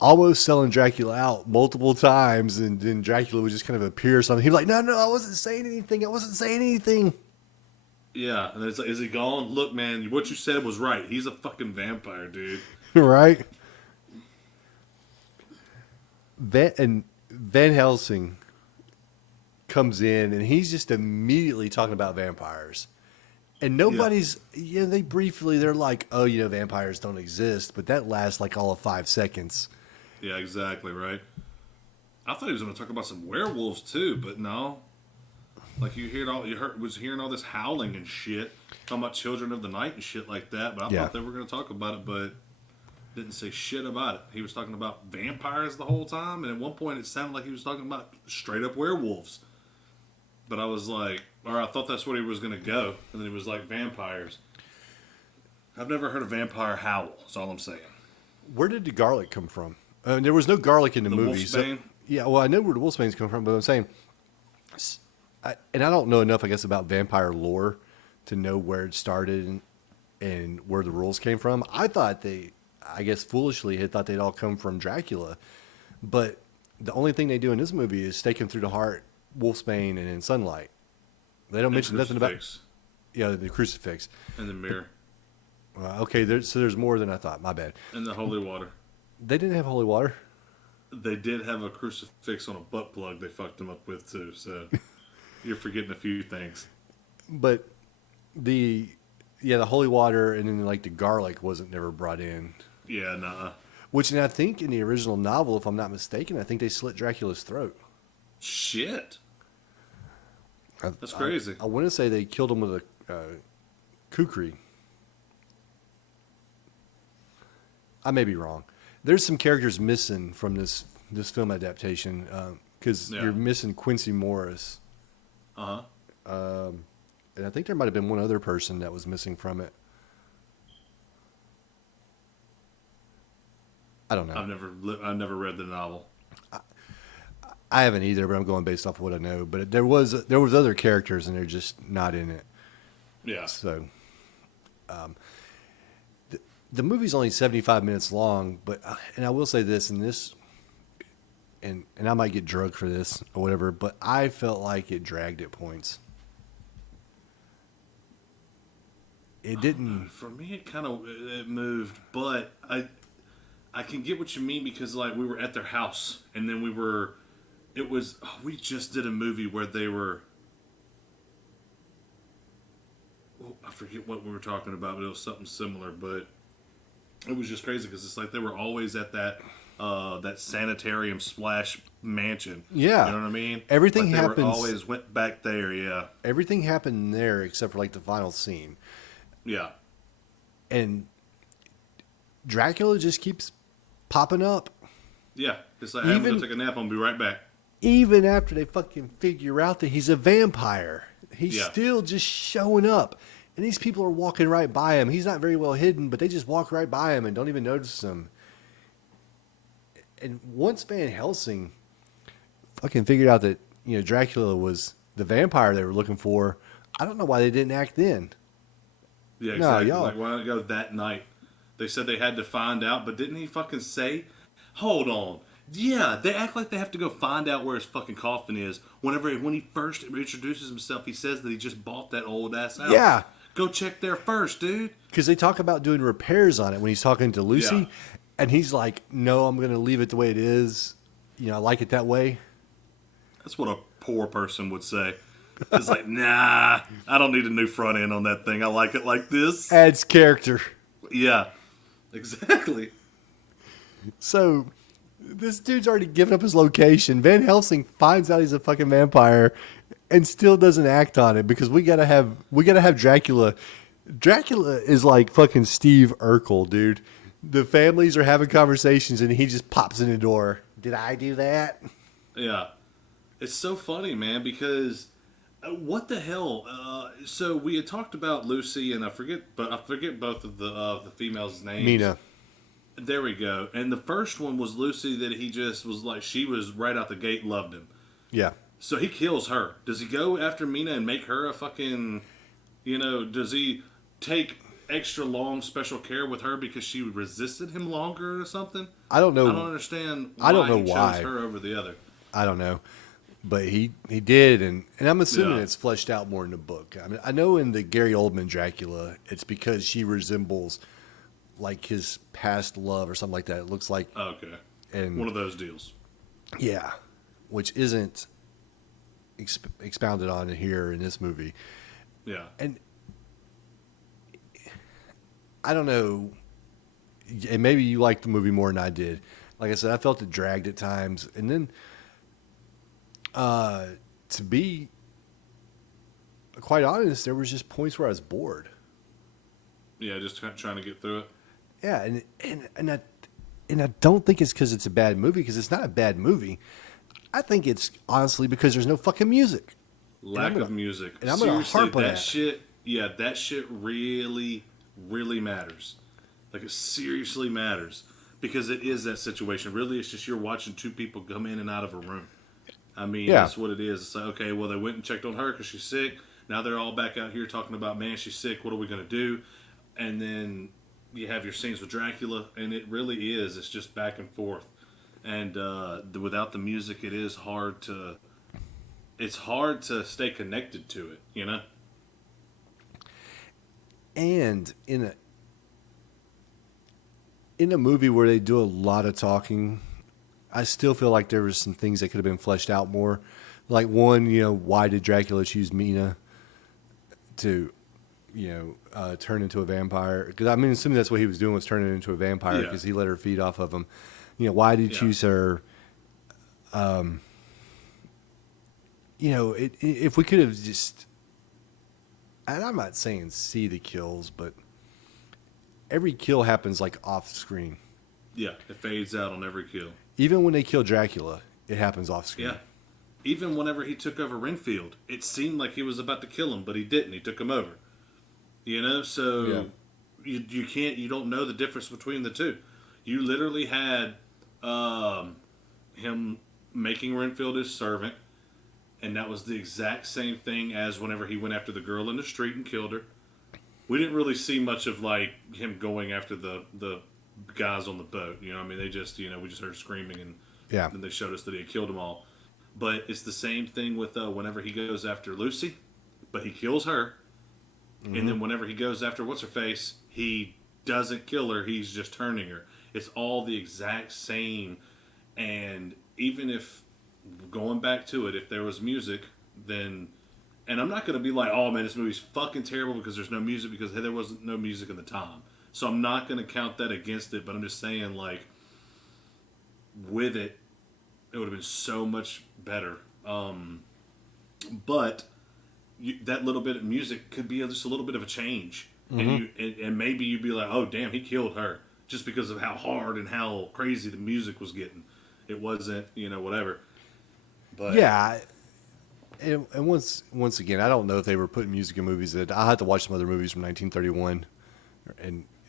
almost selling Dracula out multiple times, and then Dracula would just kind of appear or something. He'd be like, "No, I wasn't saying anything. I wasn't saying anything." Yeah, and it's like, is he gone? Look, man, what you said was right. He's a fucking vampire, dude. Right? Van Helsing comes in, and he's just immediately talking about vampires. And nobody's, they're like, "Oh, vampires don't exist," but that lasts like all of 5 seconds. Yeah, exactly, right. I thought he was going to talk about some werewolves too, but no. Like was hearing all this howling and shit, talking about children of the night and shit like that. But I thought they were going to talk about it, but didn't say shit about it. He was talking about vampires the whole time, and at one point it sounded like he was talking about straight up werewolves. But I was like, or I thought that's where he was going to go, and then he was like vampires. I've never heard a vampire howl. That's all I'm saying. Where did the garlic come from? There was no garlic in the movie. Wolfsbane? Well, I know where the wolfsbanes come from, but I'm saying, and I don't know enough, I guess, about vampire lore to know where it started and where the rules came from. I thought I guess foolishly, had thought they'd all come from Dracula, but the only thing they do in this movie is stake him through the heart, wolfsbane, and in sunlight. They don't mention nothing about the crucifix and the mirror okay. There's more than I thought. My bad. and the holy water. They didn't have holy water. They did have a crucifix on a butt plug they fucked him up with too, so you're forgetting a few things. But the holy water and then like the garlic wasn't never brought in. Yeah, nah. Which, and I think in the original novel, if I'm not mistaken, I think they slit Dracula's throat. Shit. That's crazy. I want to say they killed him with a kukri. I may be wrong. There's some characters missing from this film adaptation because you're missing Quincy Morris. Uh-huh. and I think there might have been one other person that was missing from it. I don't know. I've never read the novel. I haven't either, but I'm going based off of what I know. But there was other characters, and they're just not in it. Yeah. So, the movie's only 75 minutes long, but and I will say this, and I might get drugged for this or whatever, but I felt like it dragged at points. It didn't. For me, it moved, but I can get what you mean because like we were at their house, and then we just did a movie where they were. I forget what we were talking about, but it was something similar. But it was just crazy because it's like they were always at that sanitarium splash mansion. Yeah, you know what I mean. Everything like happens. Always went back there. Yeah. Everything happened there except for like the final scene. Yeah. And Dracula just keeps popping up. Yeah. It's like I'm gonna take a nap. I'll be right back. Even after they fucking figure out that he's a vampire, he's still just showing up. And these people are walking right by him. He's not very well hidden, but they just walk right by him and don't even notice him. And once Van Helsing fucking figured out that, Dracula was the vampire they were looking for, I don't know why they didn't act then. Yeah, exactly. Like, why not go that night? They said they had to find out, but didn't he fucking say, hold on. Yeah, they act like they have to go find out where his fucking coffin is. When he first introduces himself, he says that he just bought that old ass house. Yeah. Go check there first, dude. Because they talk about doing repairs on it when he's talking to Lucy. Yeah. And he's like, no, I'm going to leave it the way it is. I like it that way. That's what a poor person would say. It's like, nah, I don't need a new front end on that thing. I like it like this. Adds character. Yeah, exactly. So, this dude's already given up his location. Van Helsing finds out he's a fucking vampire and still doesn't act on it because we gotta have Dracula. Dracula is like fucking Steve Urkel, dude. The families are having conversations and he just pops in the door. Did I do that? Yeah. It's so funny, man, because what the hell? So we had talked about Lucy, and I forget both of the females' names. Mina. There we go. And the first one was Lucy that he just was like, she was right out the gate, loved him. Yeah. So he kills her. Does he go after Mina and make her a fucking, does he take extra long special care with her because she resisted him longer or something? I don't know. I don't understand I don't know he why. chose her over the other. I don't know. But he did, and I'm assuming Yeah. it's fleshed out more in the book. I mean, I know in the Gary Oldman Dracula, it's because she resembles like his past love or something like that. It looks like Okay. and One of those deals. yeah, which isn't expounded on here in this movie. Yeah. And I don't know, and maybe you liked the movie more than I did. Like I said, I felt it dragged at times, and then to be quite honest, there was just points where I was bored. Yeah, just trying to get through it. Yeah, and I don't think it's because it's a bad movie, because it's not a bad movie. I think it's honestly because there's no fucking music. Lack of music. And I'm gonna harp on that. Shit. Yeah, that shit really, really matters. Like it seriously matters because it is that situation. Really, it's just you're watching two people come in and out of a room. I mean, that's what it is. It's like, okay, well, they went and checked on her because she's sick. Now they're all back out here talking about, man, she's sick. What are we gonna do? And then you have your scenes with Dracula, and it really is. It's just back and forth. And without the music, it's hard to stay connected to it, you know? And in a movie where they do a lot of talking, I still feel like there was some things that could have been fleshed out more. Like one, why did Dracula choose Mina to, turn into a vampire? Because I mean, assuming that's what he was doing, was turning into a vampire because he let her feed off of him. Why did he choose her? If we could have just, and I'm not saying see the kills, but every kill happens like off screen. Yeah, it fades out on every kill. Even when they kill Dracula, it happens off screen. Yeah. even whenever he took over Renfield, it seemed like he was about to kill him, but he didn't. He took him over. You know, so you don't know the difference between the two. You literally had him making Renfield his servant, and that was the exact same thing as whenever he went after the girl in the street and killed her. We didn't really see much of like him going after the guys on the boat. You know, I mean, they just we just heard screaming, and then they showed us that he had killed them all. But it's the same thing with whenever he goes after Lucy, but he kills her, and then whenever he goes after what's her face, he doesn't kill her. He's just turning her. It's all the exact same. And even if going back to it, if there was music, then. And I'm not going to be like, oh man, this movie's fucking terrible because there's no music, because hey, there wasn't no music in the time. So I'm not going to count that against it, but I'm just saying, like, with it, it would have been so much better. But that little bit of music could be just a little bit of a change. And maybe you'd be like, oh damn, he killed her. Just because of how hard and how crazy the music was getting. It wasn't, whatever. But yeah. And once again, I don't know if they were putting music in movies. That I had to watch some other movies from 1931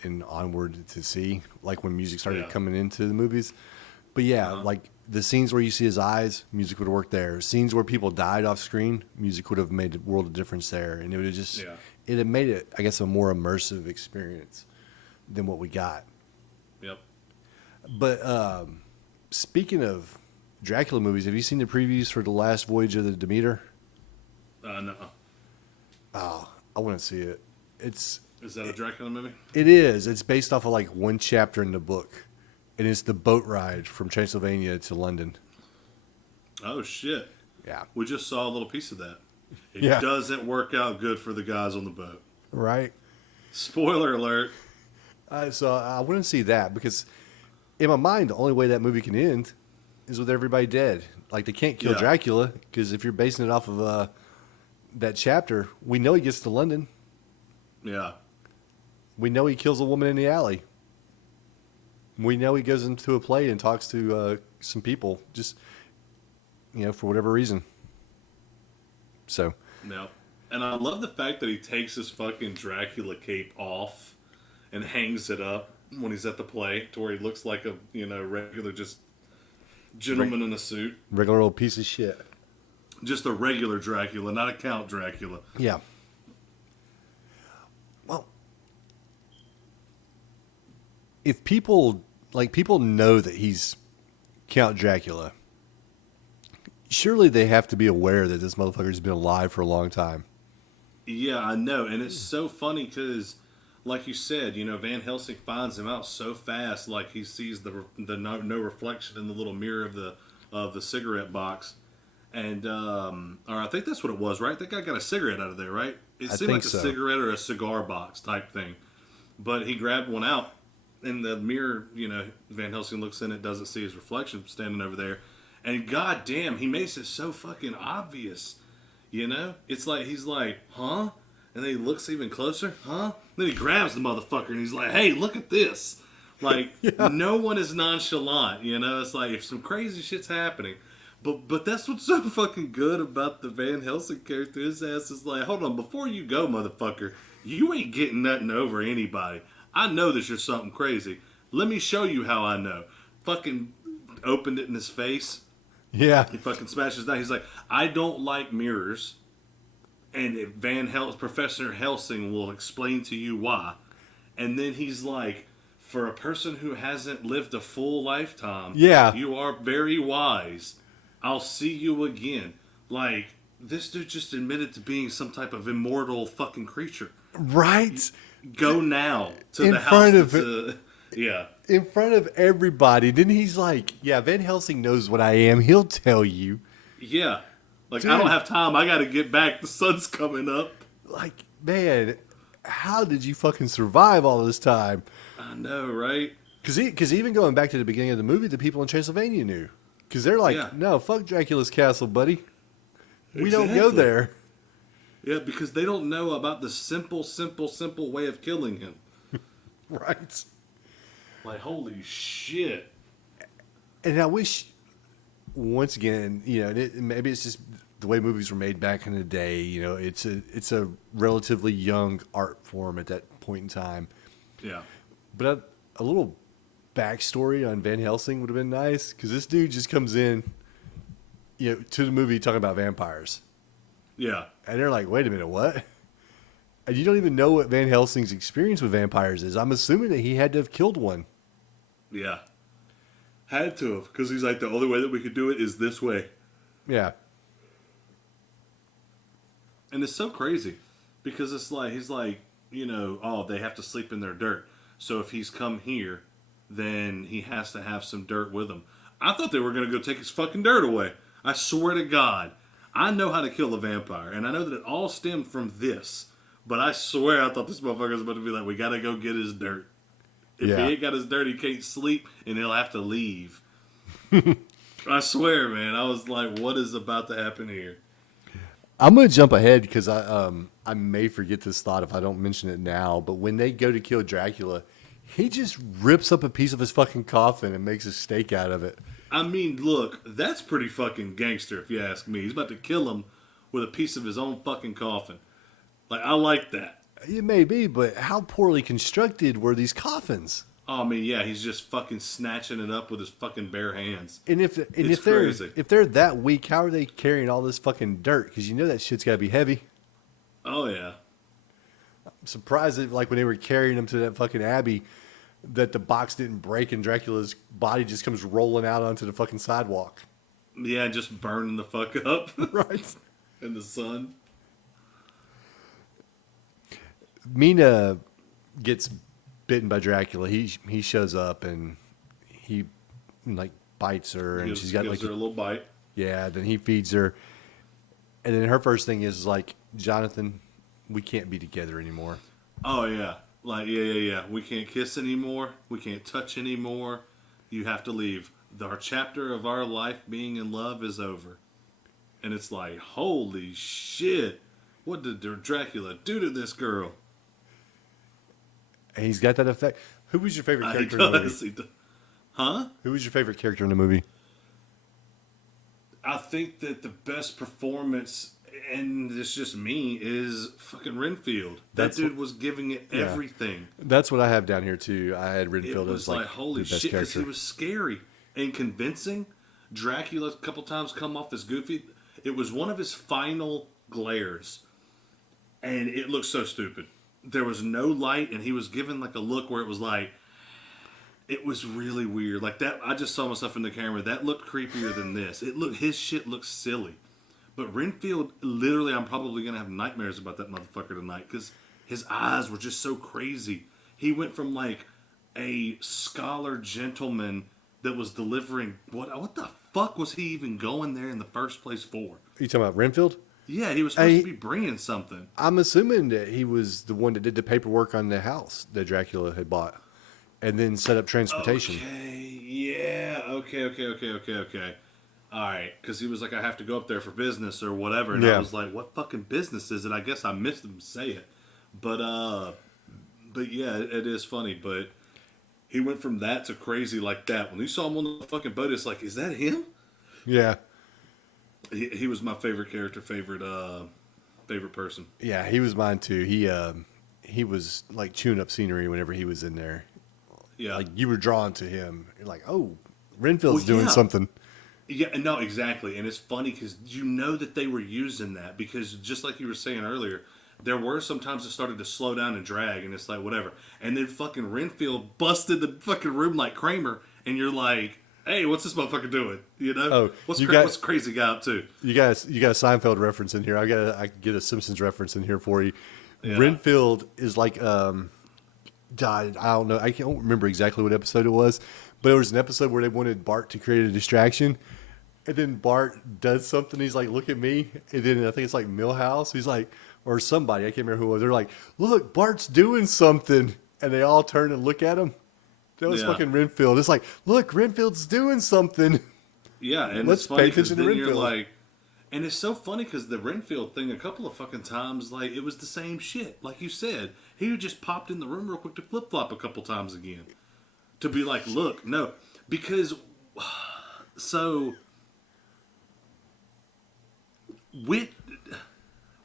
and onward to see, like when music started coming into the movies. But like the scenes where you see his eyes, music would have worked there. Scenes where people died off screen, music would have made a world of difference there, and it would have just it had made it, I guess, a more immersive experience than what we got. Yep. But speaking of Dracula movies, have you seen the previews for The Last Voyage of the Demeter? No. Oh, I want to see it. Is that a Dracula movie? It is. It's based off of like one chapter in the book, and it's the boat ride from Transylvania to London. Oh shit! Yeah, we just saw a little piece of that. It doesn't work out good for the guys on the boat. Right. Spoiler alert. So I want to see that because in my mind, the only way that movie can end is with everybody dead. Like, they can't kill Dracula, because if you're basing it off of that chapter, we know he gets to London. Yeah. We know he kills a woman in the alley. We know he goes into a play and talks to some people, just, for whatever reason. So. No. And I love the fact that he takes his fucking Dracula cape off and hangs it up when he's at the play, to where he looks like a, regular just gentleman in a suit. Regular old piece of shit. Just a regular Dracula, not a Count Dracula. Yeah. Well, if people know that he's Count Dracula, surely they have to be aware that this motherfucker's been alive for a long time. Yeah, I know. And it's so funny because, like you said, Van Helsing finds him out so fast. Like, he sees the no reflection in the little mirror of the cigarette box. And, or I think that's what it was, right? That guy got a cigarette out of there, right? It seemed like a cigarette or a cigar box type thing. But he grabbed one out. In the mirror, Van Helsing looks in it, doesn't see his reflection standing over there. And goddamn, he makes it so fucking obvious. It's like, he's like, huh? And then he looks even closer, huh? Then he grabs the motherfucker and he's like, hey, look at this. Like, no one is nonchalant, It's like, if some crazy shit's happening. But that's what's so fucking good about the Van Helsing character. His ass is like, hold on, before you go, motherfucker, you ain't getting nothing over anybody. I know that you're something crazy. Let me show you how I know. Fucking opened it in his face. Yeah. He fucking smashes down. He's like, I don't like mirrors. And Professor Helsing will explain to you why. And then he's like, for a person who hasn't lived a full lifetime, you are very wise. I'll see you again. Like, this dude just admitted to being some type of immortal fucking creature. Right? Go now to the house. In front of everybody. Then he's like, Van Helsing knows what I am. He'll tell you. Yeah. Like, dude, I don't have time. I got to get back. The sun's coming up. Like, man, how did you fucking survive all this time? I know, right? Because even going back to the beginning of the movie, the people in Transylvania knew. Because they're like, no, fuck Dracula's castle, buddy. We don't go there. Yeah, because they don't know about the simple way of killing him. Right. Like, holy shit. And I wish once again, maybe it's just the way movies were made back in the day. It's a relatively young art form at that point in time. Yeah. But a little backstory on Van Helsing would have been nice, because this dude just comes in, to the movie talking about vampires. Yeah. And they're like, wait a minute, what? And you don't even know what Van Helsing's experience with vampires is. I'm assuming that he had to have killed one. Yeah. Had to have, because he's like, the only way that we could do it is this way. Yeah. And it's so crazy, because it's like, he's like, they have to sleep in their dirt. So if he's come here, then he has to have some dirt with him. I thought they were going to go take his fucking dirt away. I swear to God. I know how to kill a vampire, and I know that it all stemmed from this. But I swear I thought this motherfucker was about to be like, we got to go get his dirt. If he ain't got his dirt, he can't sleep, and he'll have to leave. I swear, man. I was like, what is about to happen here? I'm going to jump ahead because I may forget this thought if I don't mention it now. But when they go to kill Dracula, he just rips up a piece of his fucking coffin and makes a steak out of it. I mean, look, that's pretty fucking gangster if you ask me. He's about to kill him with a piece of his own fucking coffin. Like, I like that. It may be, but how poorly constructed were these coffins? Oh, I mean, yeah, he's just fucking snatching it up with his fucking bare hands. And if they're that weak, how are they carrying all this fucking dirt? Because that shit's got to be heavy. Oh, yeah. I'm surprised that, like, when they were carrying him to that fucking abbey, that the box didn't break and Dracula's body just comes rolling out onto the fucking sidewalk. Yeah, just burning the fuck up. Right. In the sun. Mina gets bitten by Dracula. He shows up and he like bites her, and she's got gives her a little bite. Yeah, then he feeds her, and then her first thing is like, Jonathan, we can't be together anymore. Oh yeah, like yeah. We can't kiss anymore. We can't touch anymore. You have to leave. Our chapter of our life being in love is over. And it's like, holy shit! What did Dracula do to this girl? And he's got that effect. Who was your favorite character in the movie? Huh? Who was your favorite character in the movie? I think that the best performance, and it's just me, is fucking Renfield. That dude was giving it everything. That's what I have down here too. I had Renfield as like holy the best shit, because character. he was scary and convincing. Dracula a couple times come off as goofy. It was one of his final glares, and it looked so stupid. There was no light, and he was given like a look where it was like, it was really weird. Like that, I just saw myself in the camera. That looked creepier than this. His shit looked silly. But Renfield, literally, I'm probably gonna have nightmares about that motherfucker tonight because his eyes were just so crazy. He went from like a scholar gentleman that was delivering what the fuck was he even going there in the first place for? Are you talking about Renfield? Yeah, he was supposed to be bringing something. I'm assuming that he was the one that did the paperwork on the house that Dracula had bought, and then set up transportation. Okay, yeah, okay. All right, because he was like, I have to go up there for business or whatever, and I was like, what fucking business is it? I guess I missed him say it, but yeah, it is funny. But he went from that to crazy like that. When you saw him on the fucking boat, it's like, is that him? Yeah. He was my favorite character, favorite person. Yeah, he was mine too. He was like chewing up scenery whenever he was in there. Yeah, like you were drawn to him. You're like, oh, Renfield's doing something. Yeah, no, exactly. And it's funny because you know that they were using that because just like you were saying earlier, there were some times it started to slow down and drag, and it's like whatever. And then fucking Renfield busted the fucking room like Kramer, and you're like, hey, what's this motherfucker doing? You know, what's the crazy guy up to? You got a Seinfeld reference in here. I get a Simpsons reference in here for you. Yeah. Renfield is like, I don't know. I can't remember exactly what episode it was, but it was an episode where they wanted Bart to create a distraction, and then Bart does something. He's like, "Look at me," and then I think it's like Milhouse. He's like, or somebody. I can't remember who it was. They're like, "Look, Bart's doing something," and they all turn and look at him. That was fucking Renfield. It's like, look, Renfield's doing something. Yeah, and let's it's funny pay attention to Renfield. You're like, and it's so funny because the Renfield thing, a couple of fucking times, like it was the same shit. Like you said, he just popped in the room real quick to flip flop a couple times again, to be like, look, no, because so with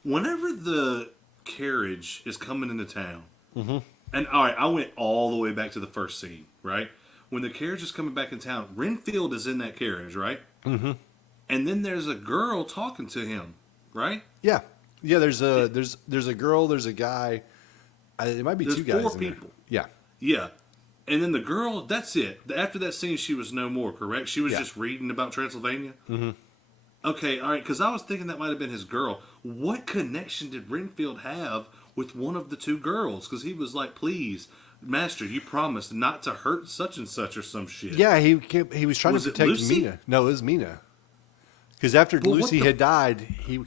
whenever the carriage is coming into town, and all right, I went all the way back to the first scene, right? When the carriage is coming back in town, Renfield is in that carriage, right? Mm-hmm. And then there's a girl talking to him, right? Yeah, yeah. There's a girl. There's a guy. It might be There's two guys. 4 in people. There. Yeah. And then the girl, that's it. After that scene, she was no more, correct? She was Yeah. just reading about Transylvania? Mm-hmm. Okay, all right, because I was thinking that might have been his girl. What connection did Renfield have with one of the 2 girls? Because he was like, please, Master, you promised not to hurt such and such or some shit. Yeah, he was trying Was to it protect Lucy? Mina. No, it was Mina. Because after But what Lucy the- had died, he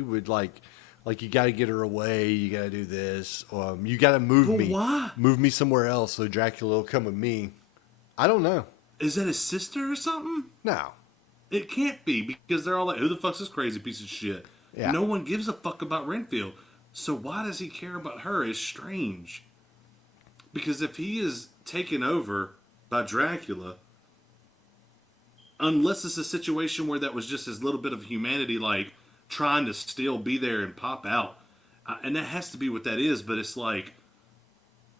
would like you got to get her away. You got to do this. You got to move But me. why? Move me somewhere else so Dracula will come with me. I don't know. Is that his sister or something? No. It can't be, because they're all like, who the fuck's this crazy piece of shit? Yeah. No one gives a fuck about Renfield. So why does he care about her? It's strange. Because if he is taken over by Dracula, unless it's a situation where that was just his little bit of humanity, like trying to still be there and pop out, and that has to be what that is, but it's like,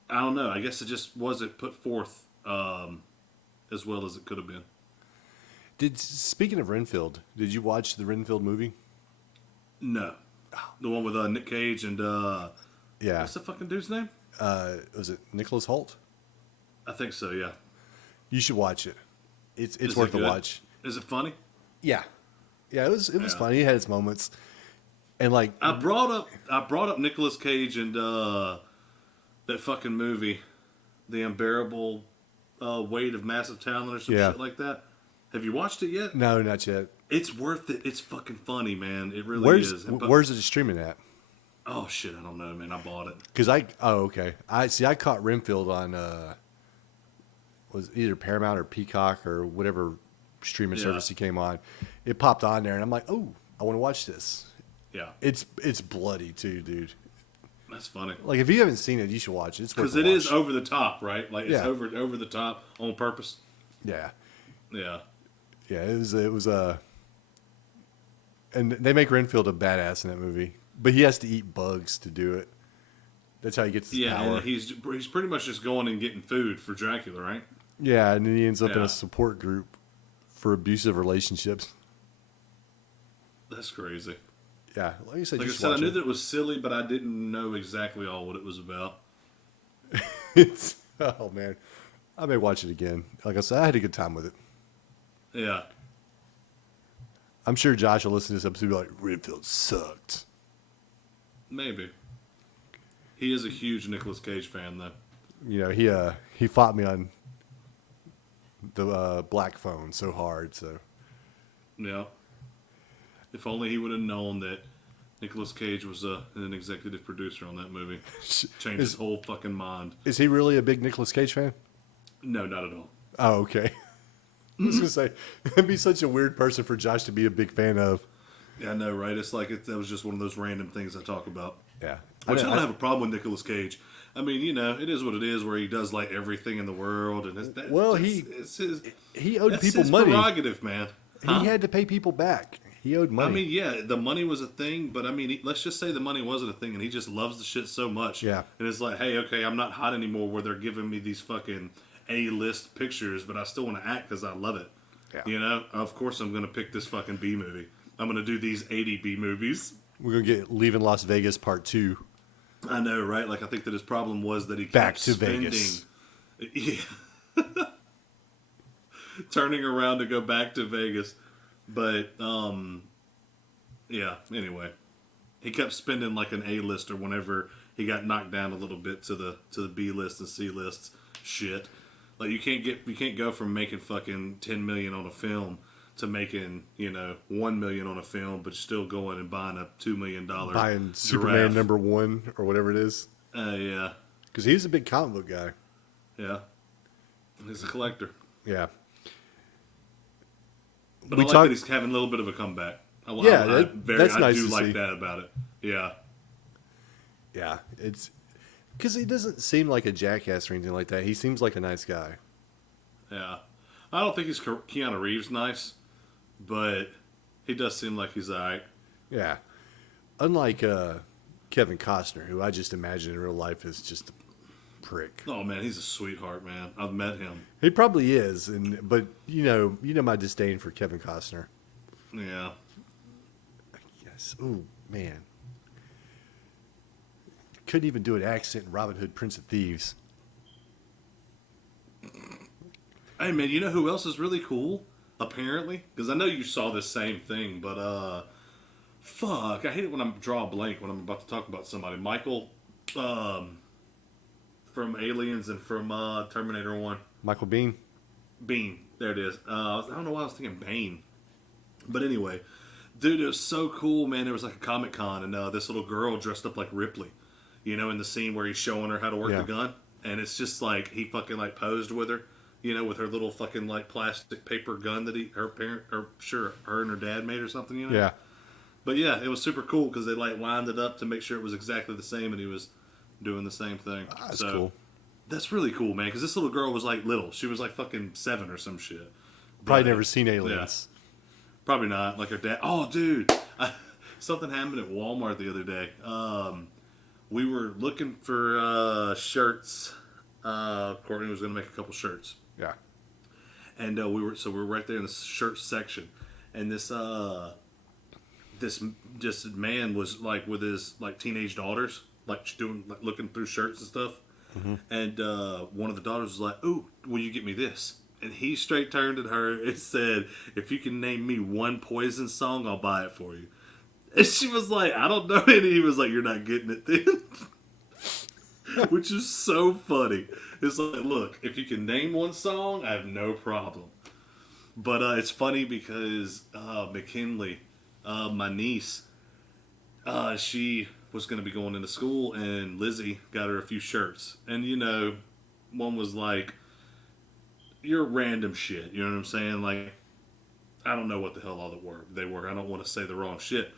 I don't know, I guess it just wasn't put forth as well as it could have been. Speaking of Renfield, did you watch the Renfield movie? No. The one with Nick Cage and Yeah. what's the fucking dude's name? Was it Nicholas Hoult? I think so, yeah. You should watch it. It's Is worth it a good? watch. Is it funny? Yeah. Yeah, it was Yeah. funny. It had its moments. And like I brought up Nicolas Cage and that fucking movie, The Unbearable Weight of Massive Talent or some Yeah. shit like that. Have you watched it yet? no, not yet. It's worth it. It's fucking funny, man. It really Where's is. where's it streaming at? Oh shit, I don't know, man. I bought it. Because okay. I caught Renfield on was either Paramount or Peacock or whatever streaming Yeah. service he came on. It popped on there, and I'm like, oh, I want to watch this. Yeah, It's bloody too, dude. that's funny. Like if you haven't seen it, you should watch it. It's worth Because a it is watch. over the top, right? Like it's Yeah. over the top on purpose. Yeah, Yeah. yeah. It was and they make Renfield a badass in that movie, but he has to eat bugs to do it. That's how he gets his Yeah, power. and he's pretty much just going and getting food for Dracula, right? Yeah, and then he ends up in Yeah. a support group for abusive relationships. That's crazy. Yeah, like you said, Like I just said, I watch knew it. that it was silly, but I didn't know exactly all what it was about. It's oh man, I may watch it again. Like I said, I had a good time with it. Yeah. I'm sure Josh will listen to this episode and be like, Renfield sucked. Maybe. He is a huge Nicolas Cage fan, though. You know, he fought me on the black phone so hard. So Yeah. If only he would have known that Nicolas Cage was an executive producer on that movie. Changed his whole fucking mind. is he really a big Nicolas Cage fan? No, not at all. Oh, okay. I was gonna say it'd be such a weird person for Josh to be a big fan of. Yeah, I know, right? It's like that was just one of those random things I talk about. Yeah, Which I don't have a problem with Nicolas Cage. I mean, you know, it is what it is, where he does like everything in the world, and it's his, he owed that's people his money. prerogative, man. Huh? He had to pay people back. He owed money. I mean, yeah, the money was a thing, but I mean, let's just say the money wasn't a thing, and he just loves the shit so much. Yeah. And it's like, hey, okay, I'm not hot anymore where they're giving me these fucking A-list pictures, but I still want to act because I love it. Yeah. You know? Of course I'm going to pick this fucking B movie. I'm going to do these 80 B movies. We're gonna get Leaving Las Vegas Part 2. I know, right? Like, I think that his problem was that he Back kept to spending. Vegas. Yeah. Turning around to go back to Vegas. But, yeah, anyway. He kept spending like an A-lister whenever he got knocked down a little bit to the B list and C lists shit. Like you can't go from making fucking 10 million on a film to making, you know, 1 million on a film, but still going and buying a $2 million Buying Superman #1 or whatever it is. Yeah. Because he's a big comic book guy. Yeah. He's a collector. Yeah. But We I like talk- that he's having a little bit of a comeback. Yeah, that's I nice do to like see. that about it. Yeah. Yeah. It's because he doesn't seem like a jackass or anything like that. He seems like a nice guy. Yeah. I don't think he's Keanu Reeves nice, but he does seem like he's alright. Yeah. Unlike Kevin Costner, who I just imagine in real life is just a prick. Oh man, he's a sweetheart, man. I've met him. He probably is, but you know my disdain for Kevin Costner. Yeah. Yes. Oh man, couldn't even do an accent in Robin Hood, Prince of Thieves. Hey man, you know who else is really cool? Apparently, because I know you saw this same thing, but fuck, I hate it when I draw a blank when I'm about to talk about somebody. Michael, um, from Aliens and from Terminator One. Michael Bean. Bean, there it is. I don't know why I was thinking Bane, but anyway, dude, it was so cool, man. There was like a Comic Con, and this little girl dressed up like Ripley, in the scene where he's showing her how to work Yeah. the gun, and it's just like he fucking like posed with her, with her little fucking like plastic paper gun that her and her dad made or something, Yeah. But yeah, it was super cool because they like lined it up to make sure it was exactly the same, and he was doing the same thing. That's So, cool. That's really cool, man. Because this little girl was like little. She was like fucking 7 or some shit. Probably But, never seen Aliens. probably not. Like her dad. Oh, dude, something happened at Walmart the other day. We were looking for shirts. Courtney was going to make a couple shirts, Yeah. and we were right there in the shirt section, and this just man was like with his like teenage daughters, like doing like looking through shirts and stuff. And one of the daughters was like, "Ooh, will you get me this?" And he straight turned at her and said, "If you can name me one Poison song, I'll buy it for you." And she was like, "I don't know." And he was like, "You're not getting it then." Which is so funny. It's like, look, if you can name one song, I have no problem. But it's funny because McKinley, my niece, she was going to be going into school, and Lizzie got her a few shirts. And, one was like, you're random shit. You know what I'm saying? Like, I don't know what the hell all they were. I don't want to say the wrong shit.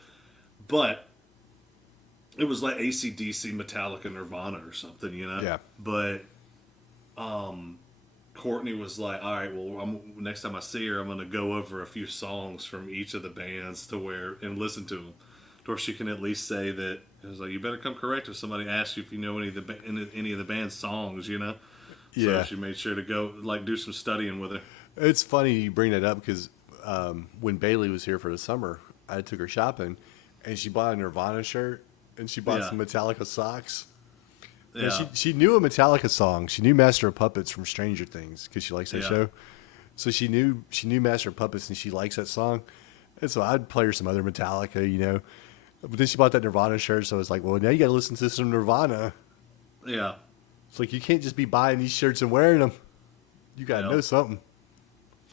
But it was like AC/DC, Metallica, Nirvana or something, Yeah. But Courtney was like, all right, well, next time I see her, I'm going to go over a few songs from each of the bands and listen to them. To where she can at least say that, it was like, you better come correct if somebody asks you if you know any of the band's songs, So Yeah. she made sure to go, like, do some studying with her. It's funny you bring that up because when Bailey was here for the summer, I took her shopping, and she bought a Nirvana shirt, and she bought Yeah. some Metallica socks. Yeah. And she knew a Metallica song. She knew Master of Puppets from Stranger Things because she likes that Yeah. show. So she knew Master of Puppets, and she likes that song. And so I'd play her some other Metallica. But then she bought that Nirvana shirt, so I was like, well, now you got to listen to some Nirvana. Yeah. It's like you can't just be buying these shirts and wearing them. You got to Yeah. know something.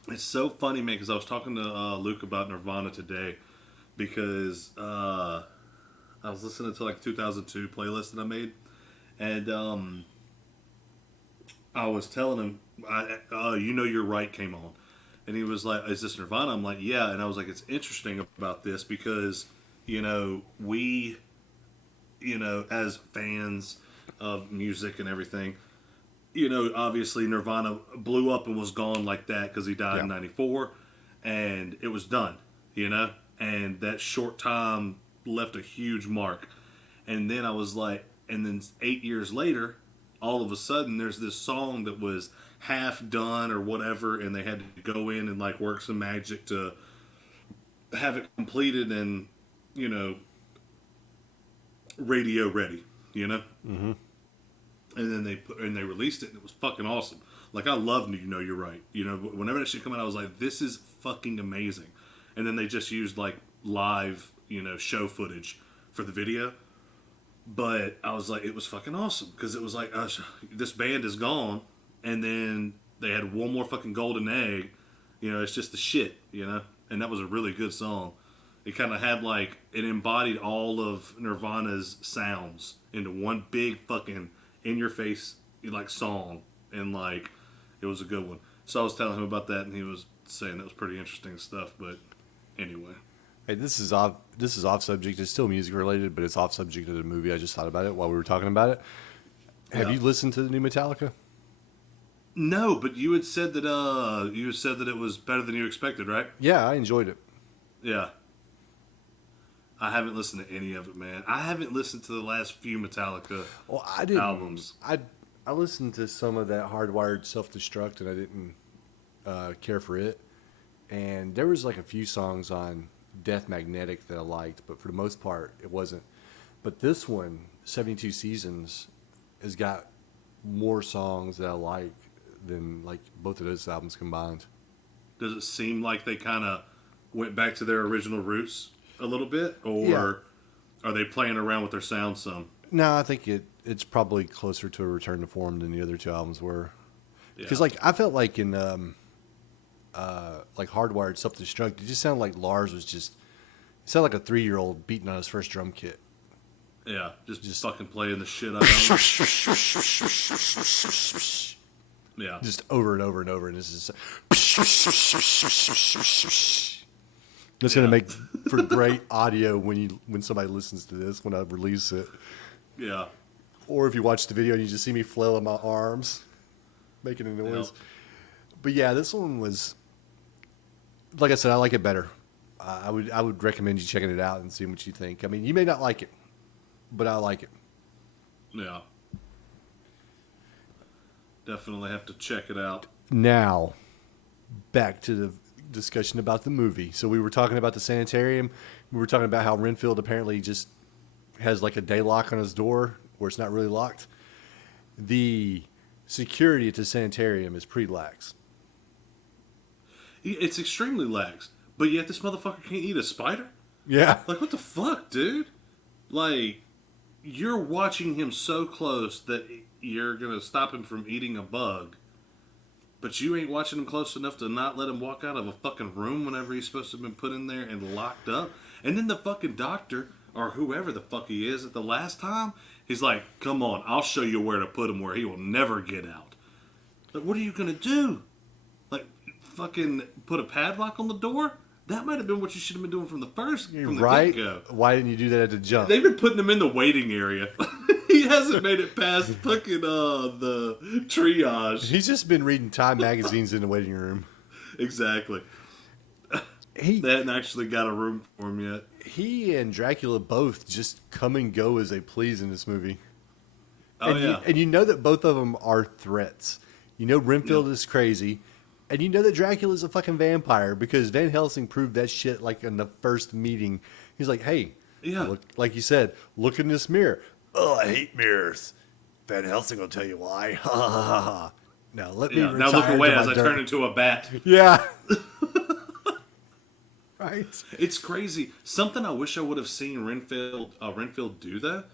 It's so funny, man, because I was talking to Luke about Nirvana today because I was listening to like 2002 playlist that I made, and I was telling him, You're Right came on, and he was like, is this Nirvana? I'm like, yeah, and I was like, it's interesting about this because, we, as fans of music and everything, obviously Nirvana blew up and was gone like that because he died in Yeah. '94, and it was done, and that short time left a huge mark. And then I was like, and then 8 years later, all of a sudden there's this song that was half done or whatever, and they had to go in and like work some magic to have it completed and, radio ready, Mm-hmm. And then they released it, and it was fucking awesome. Like, I love You're Right. Whenever that shit come out, I was like, this is fucking amazing. And then they just used like live, show footage for the video. But I was like, it was fucking awesome because it was like, this band is gone, and then they had one more fucking golden egg. It's just the shit, And that was a really good song. It kind of had like, it embodied all of Nirvana's sounds into one big fucking in your face like song, and like it was a good one. So I was telling him about that, and he was saying that was pretty interesting stuff. But anyway, Hey, this is off subject. It's still music related, but it's off subject to the movie. I just thought about it while we were talking about it. Have Yeah. you listened to the new Metallica? no, but you had said that it was better than you expected, right? Yeah, I enjoyed it. Yeah. I haven't listened to any of it, man. I haven't listened to the last few Metallica Well, I didn't. albums. I listened to some of that Hardwired Self Destruct, and I didn't care for it. And there was like a few songs on Death Magnetic that I liked, but for the most part, it wasn't. But this one, 72 Seasons, has got more songs that I like than like both of those albums combined. Does it seem like they kind of went back to their original roots a little bit, or Yeah. are they playing around with their sound some? No, I think it's probably closer to a return to form than the other two albums were. Because Yeah. like I felt like in like Hardwired Self Destruct, it just sounded like Lars was just it sounded like a 3-year-old beating on his first drum kit. Yeah, just fucking playing the shit out of them. Yeah. Just over and over and over, and this is that's going to make for great audio when somebody listens to this when I release it, Yeah. or if you watch the video and you just see me flailing my arms, making a noise. Yep. But yeah, this one was, like I said, I like it better. I would recommend you checking it out and seeing what you think. I mean, you may not like it, but I like it. Yeah. Definitely have to check it out. Now, back to the discussion about the movie. So we were talking about the sanitarium. We were talking about how Renfield apparently just has like a day lock on his door where it's not really locked. The security at the sanitarium is pretty lax. It's extremely lax, but yet this motherfucker can't eat a spider? Yeah. Like, what the fuck, dude? Like, you're watching him so close that you're going to stop him from eating a bug, but you ain't watching him close enough to not let him walk out of a fucking room whenever he's supposed to have been put in there and locked up. And then the fucking doctor, or whoever the fuck he is at the last time, he's like, come on, I'll show you where to put him where he will never get out. Like, what are you going to do? Like, fucking put a padlock on the door? That might have been what you should have been doing from the Right? get-go. Why didn't you do that at the jump? They've been putting him in the waiting area. He hasn't made it past fucking the triage. He's just been reading Time magazines in the waiting room. Exactly. He They hadn't actually got a room for him yet. he and Dracula both just come and go as they please in this movie. Oh, and yeah. you know that both of them are threats. You know Renfield is crazy. And you know that Dracula's a fucking vampire because Van Helsing proved that shit like in the first meeting. He's like, hey, look, like you said, look in this mirror. Oh, I hate mirrors. Van Helsing will tell you why. Ha ha ha ha. Now let me Now look retire away to as my I dirt. turn into a bat. Yeah. Right. It's crazy. Something I wish I would have seen Renfield do though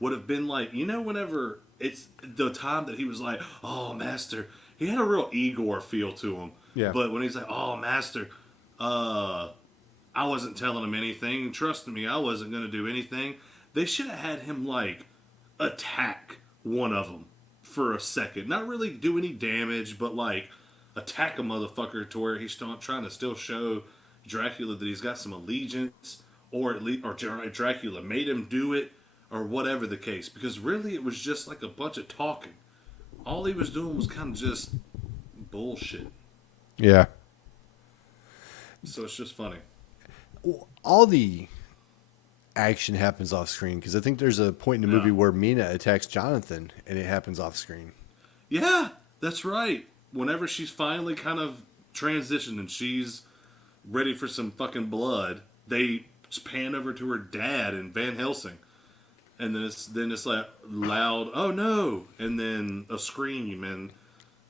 would have been like, you know, whenever it's the time that he was like, oh, master. He had a real Igor feel to him. Yeah. But when he's like, oh, master, I wasn't telling him anything. Trust me, I wasn't going to do anything. They should have had him, like, attack one of them for a second. Not really do any damage, but, like, attack a motherfucker to where he's trying to still show Dracula that he's got some allegiance, or at least, or Dracula made him do it, or whatever the case. Because really, it was just like a bunch of talking. All he was doing was kind of just bullshit. Yeah. So it's just funny. All the action happens off screen because I think there's a point in the movie where Mina attacks Jonathan and it happens off screen. Yeah, that's right. Whenever she's finally kind of transitioned and she's ready for some fucking blood, they pan over to her dad and Van Helsing. And then it's like loud, oh no, and then a scream, and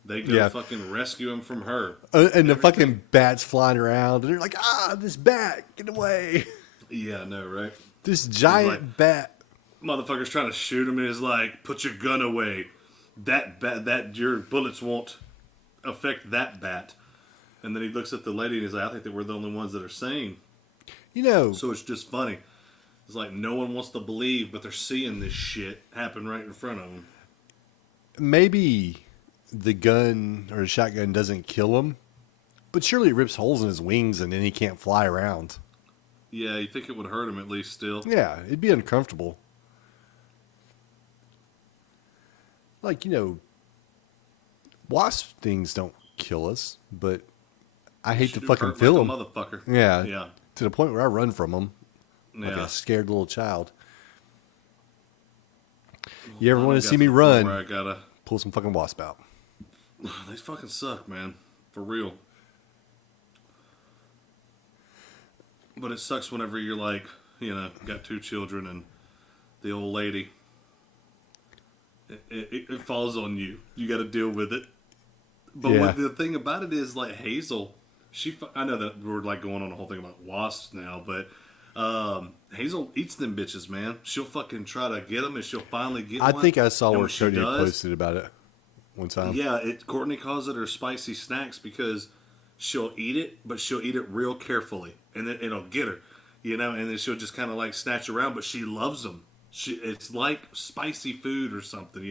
they go fucking rescue him from her. And the fucking bat's flying around, and they're like, this bat, get away. Yeah, I know, right? This giant like, bat. Motherfucker's trying to shoot him, and he's like, put your gun away. That your bullets won't affect that bat. And then he looks at the lady, and he's like, I think that we're the only ones that are sane. You know. So it's just funny. It's like no one wants to believe, but they're seeing this shit happen right in front of them. Maybe the gun or the shotgun doesn't kill him, but surely it rips holes in his wings and then he can't fly around. Yeah, you think it would hurt him at least still. Yeah, it'd be uncomfortable. Like, you know, wasp things don't kill us, but I hate to fucking hurt feel like them. a motherfucker. Yeah. Yeah. To the point where I run from them. like Yeah. a scared little child. You ever I want to done see got to me the point where run? I gotta. Pull some fucking wasp out. They fucking suck, man. For real. But it sucks whenever you're like, got two children and the old lady. It falls on you. You got to deal with it. But Yeah. what the thing about it is, like Hazel, I know that we're like going on a whole thing about wasps now, but Hazel eats them bitches, man. She'll fucking try to get them, and she'll finally get I one. think I saw And where when she Cody had does, posted about it one time. yeah, Courtney calls it her spicy snacks because she'll eat it, but she'll eat it real carefully, and then it'll get her, and then she'll just kind of like snatch around, but she loves them. It's like spicy food or something,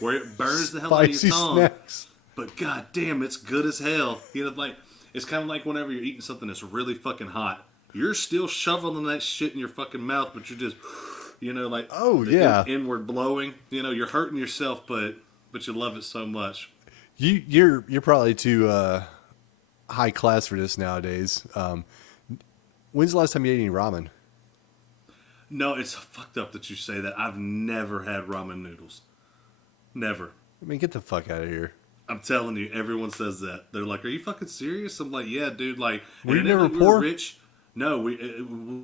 where it burns the hell out of your Spicy tongue. snacks. But god damn, it's good as hell. Like it's kind of like whenever you're eating something that's really fucking hot. You're still shoveling that shit in your fucking mouth, but you're just, like Oh, the yeah. inward blowing. You're hurting yourself, but you love it so much. You're probably too high class for this nowadays. When's the last time you ate any ramen? No, it's fucked up that you say that. I've never had ramen noodles. Never. I mean, get the fuck out of here. I'm telling you, everyone says that. They're like, "Are you fucking serious?" I'm like, "Yeah, dude." Like, Were you and it ain't never like we were poor? rich. No, we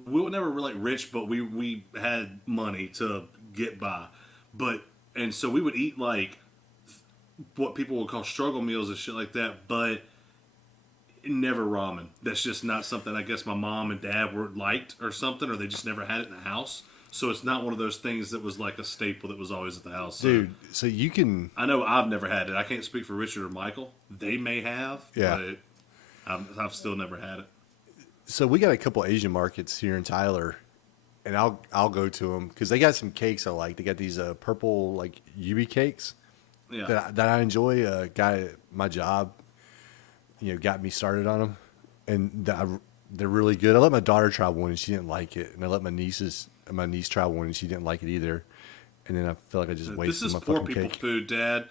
were never like rich, but we had money to get by. And so we would eat like what people would call struggle meals and shit like that, but never ramen. That's just not something I guess my mom and dad were liked or something, or they just never had it in the house. So it's not one of those things that was like a staple that was always at the house. Dude, so you can... I know I've never had it. I can't speak for Richard or Michael. They may have, Yeah. but I've still never had it. So we got a couple Asian markets here in Tyler, and I'll go to them because they got some cakes I like. They got these purple like Yubi cakes Yeah. that I enjoy. Guy at my job, got me started on them, and they're really good. I let my daughter try one and she didn't like it, and I let my niece try one and she didn't like it either. And then I feel like I just This wasted is my poor fucking people cake. food, Dad.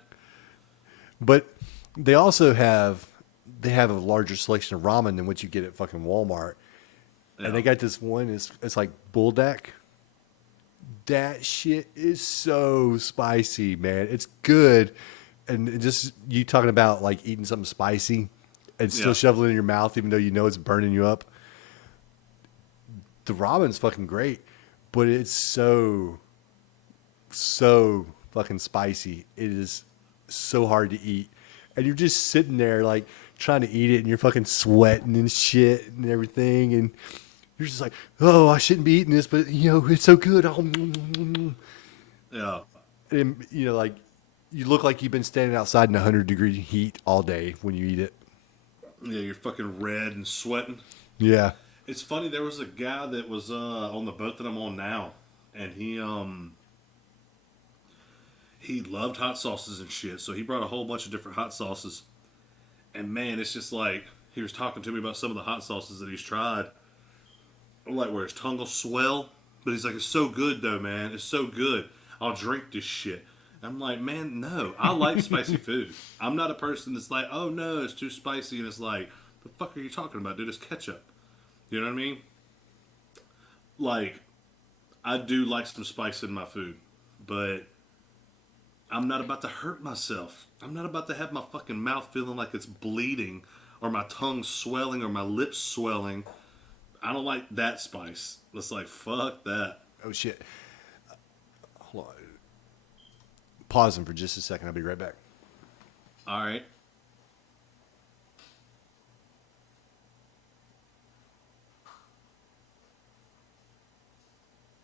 But they also have a larger selection of ramen than what you get at fucking Walmart. Yeah. And they got this one, it's like buldak. That shit is so spicy, man. It's good. And just you talking about like eating something spicy and still Yeah. shoveling it in your mouth even though you know it's burning you up. The ramen's fucking great, but it's so fucking spicy. It is so hard to eat. And you're just sitting there like trying to eat it and you're fucking sweating and shit and everything and you're just like, oh, I shouldn't be eating this, but it's so good. Oh, Yeah. and like you look like you've been standing outside in 100-degree heat all day when you eat it. Yeah, you're fucking red and sweating. Yeah. It's funny, there was a guy that was on the boat that I'm on now, and he loved hot sauces and shit, so he brought a whole bunch of different hot sauces. And man, it's just like, he was talking to me about some of the hot sauces that he's tried. I'm like, where his tongue will swell. But he's like, it's so good though, man. It's so good. I'll drink this shit. I'm like, man, no. I like spicy food. I'm not a person that's like, oh no, it's too spicy. And it's like, the fuck are you talking about, dude? It's ketchup. You know what I mean? Like, I do like some spice in my food. But I'm not about to hurt myself. I'm not about to have my fucking mouth feeling like it's bleeding or my tongue swelling or my lips swelling. I don't like that spice. It's like, fuck that. Oh, shit. Hold on. Pausing for just a second. I'll be right back. All right.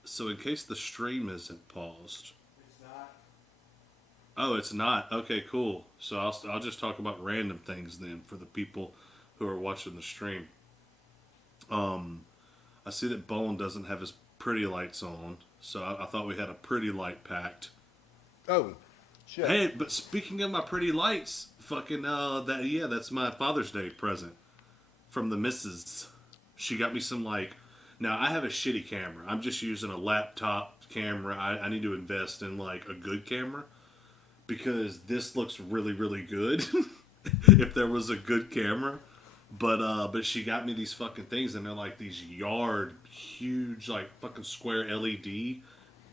So in case the stream isn't paused. It's not. Oh, it's not. Okay, cool. So I'll just talk about random things then for the people who are watching the stream. I see that Bone doesn't have his pretty lights on, so I thought we had a pretty light packed. Oh, shit. Hey, but speaking of my pretty lights, fucking that's my Father's Day present from the missus. She got me some now I have a shitty camera. I'm just using a laptop camera. I need to invest in like a good camera because this looks really, really good. If there was a good camera, But she got me these fucking things, and they're like these yard huge, like fucking square LED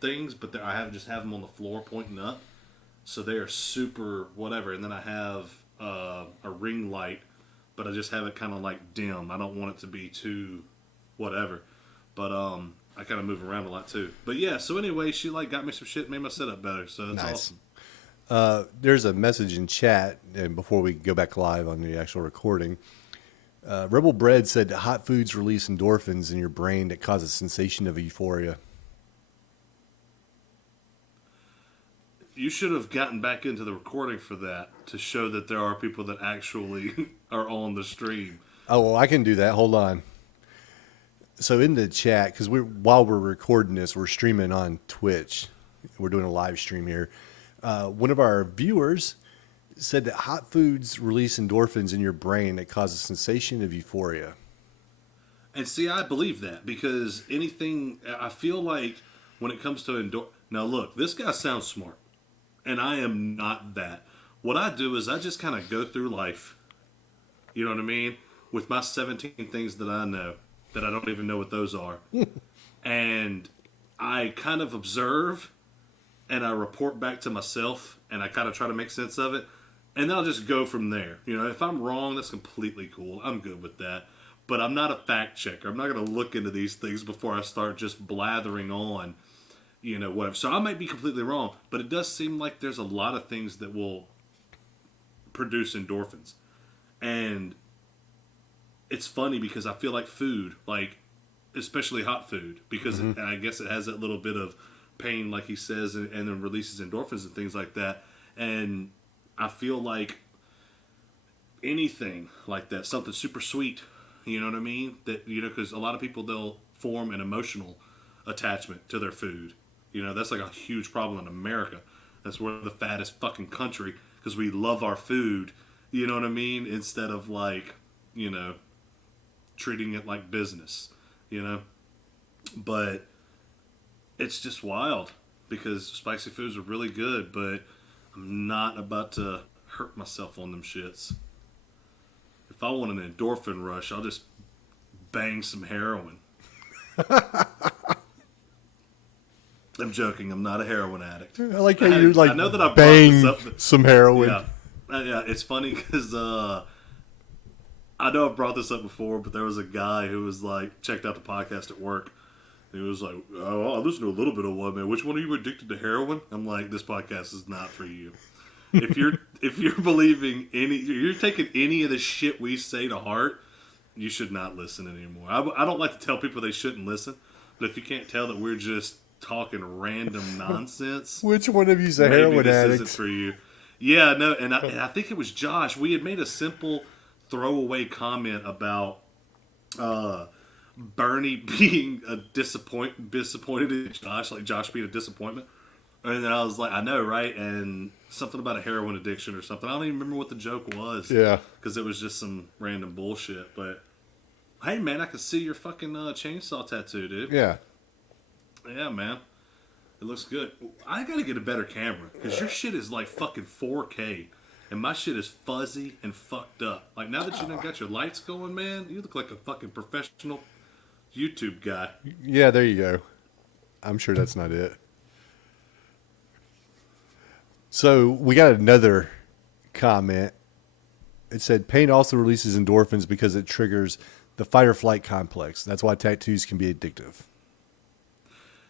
things. But I have just have them on the floor pointing up, so they are super whatever. And then I have a ring light, but I just have it kind of like dim. I don't want it to be too whatever. But I kind of move around a lot too. But yeah, so anyway, she like got me some shit, made my setup better. So that's Nice. awesome. There's a message in chat, and before we go back live on the actual recording, Rebel Bread said that hot foods release endorphins in your brain that cause a sensation of euphoria. You should have gotten back into the recording for that to show that there are people that actually are on the stream. Oh, well, I can do that. Hold on. So in the chat, because while we're recording this, we're streaming on Twitch. We're doing a live stream here. One of our viewers said that hot foods release endorphins in your brain that cause a sensation of euphoria. And see, I believe that because anything, I feel like when it comes to now look, this guy sounds smart, and I am not that. What I do is I just kind of go through life, you know what I mean, with my 17 things that I know that I don't even know what those are, and I kind of observe, and I report back to myself, and I kind of try to make sense of it, and then I'll just go from there. You know, if I'm wrong, that's completely cool. I'm good with that. But I'm not a fact checker. I'm not going to look into these things before I start just blathering on, you know, whatever. So I might be completely wrong, but it does seem like there's a lot of things that will produce endorphins. And it's funny because I feel like food, like especially hot food, because I guess it has that little bit of pain, like he says, and then releases endorphins and things like that. And I feel like anything like that, something super sweet, you know what I mean? That, you know, because a lot of people, they'll form an emotional attachment to their food. You know, that's like a huge problem in America. That's we're the fattest fucking country because we love our food, you know what I mean? Instead of like, you know, treating it like business, you know? But it's just wild because spicy foods are really good, but I'm not about to hurt myself on them shits. If I want an endorphin rush, I'll just bang some heroin. I'm joking. I'm not a heroin addict. I like how you like I know that I brought bang this up, but some heroin. yeah, yeah. It's funny because I know I've brought this up before, but there was a guy who was like checked out the podcast at work. And he was like, "Oh, I listened to a little bit of one, man. Which one are you addicted to heroin?" I'm like, "This podcast is not for you. If you're believing you're taking any of the shit we say to heart, you should not listen anymore." I don't like to tell people they shouldn't listen, but if you can't tell that we're just talking random nonsense, Which one of you's a maybe heroin this addict? isn't for you. Yeah, no, and I think it was Josh. We had made a simple throwaway comment about Bernie being disappointed in Josh, like Josh being a disappointment. And then I was like, I know, right? And something about a heroin addiction or something. I don't even remember what the joke was. Yeah. Because it was just some random bullshit. But, hey, man, I can see your fucking chainsaw tattoo, dude. Yeah. Yeah, man. It looks good. I gotta get a better camera. Because your shit is like fucking 4K. And my shit is fuzzy and fucked up. Like, now that you done got your lights going, man, you look like a fucking professional YouTube guy. Yeah, there you go. I'm sure that's not it. So we got another comment. It said pain also releases endorphins because it triggers the fight or flight complex. That's why tattoos can be addictive.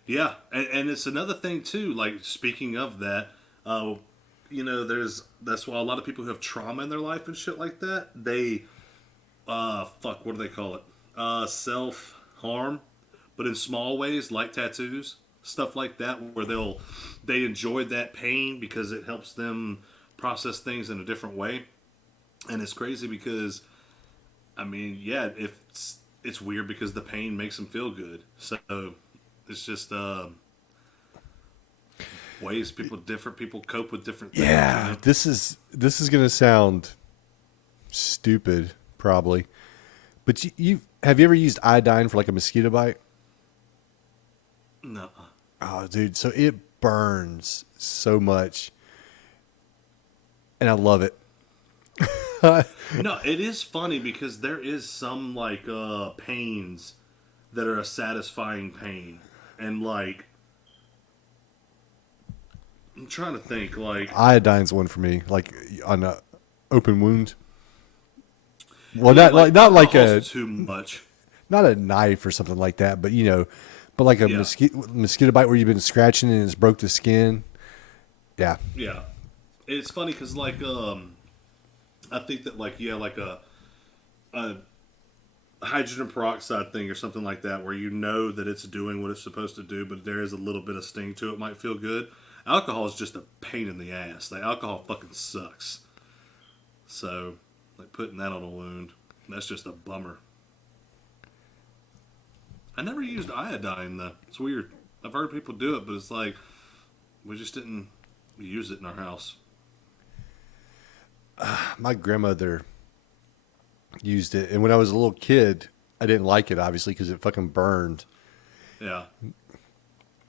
Yeah, and it's another thing too. Like, speaking of that, you know, that's why a lot of people who have trauma in their life and shit like that, they what do they call it? Self harm, but in small ways, like tattoos, stuff like that, where they enjoy that pain because it helps them process things in a different way. And it's crazy because, I mean, yeah, it's weird because the pain makes them feel good. So it's just ways different people cope with different things. Yeah, you know? this is gonna sound stupid, probably, but you have you ever used iodine for like a mosquito bite? No. Oh, dude, so it burns so much, and I love it. No, it is funny because there is some like pains that are a satisfying pain, and like I'm trying to think like Iodine's one for me, like on a open wound. Well, yeah, not like like not like alcohol's a too much. not a knife or something like that, but but like a Yeah, mosquito bite where you've been scratching and it's broke the skin. Yeah, yeah. It's funny because like I think that like yeah like a hydrogen peroxide thing or something like that where you know that it's doing what it's supposed to do, but there is a little bit of sting to it, might feel good. Alcohol is just a pain in the ass. The alcohol fucking sucks. So, like putting that on a wound, that's just a bummer. I never used iodine though. It's weird. I've heard people do it, but it's like we just didn't use it in our house. my grandmother used it, and when I was a little kid, I didn't like it obviously because it fucking burned. Yeah.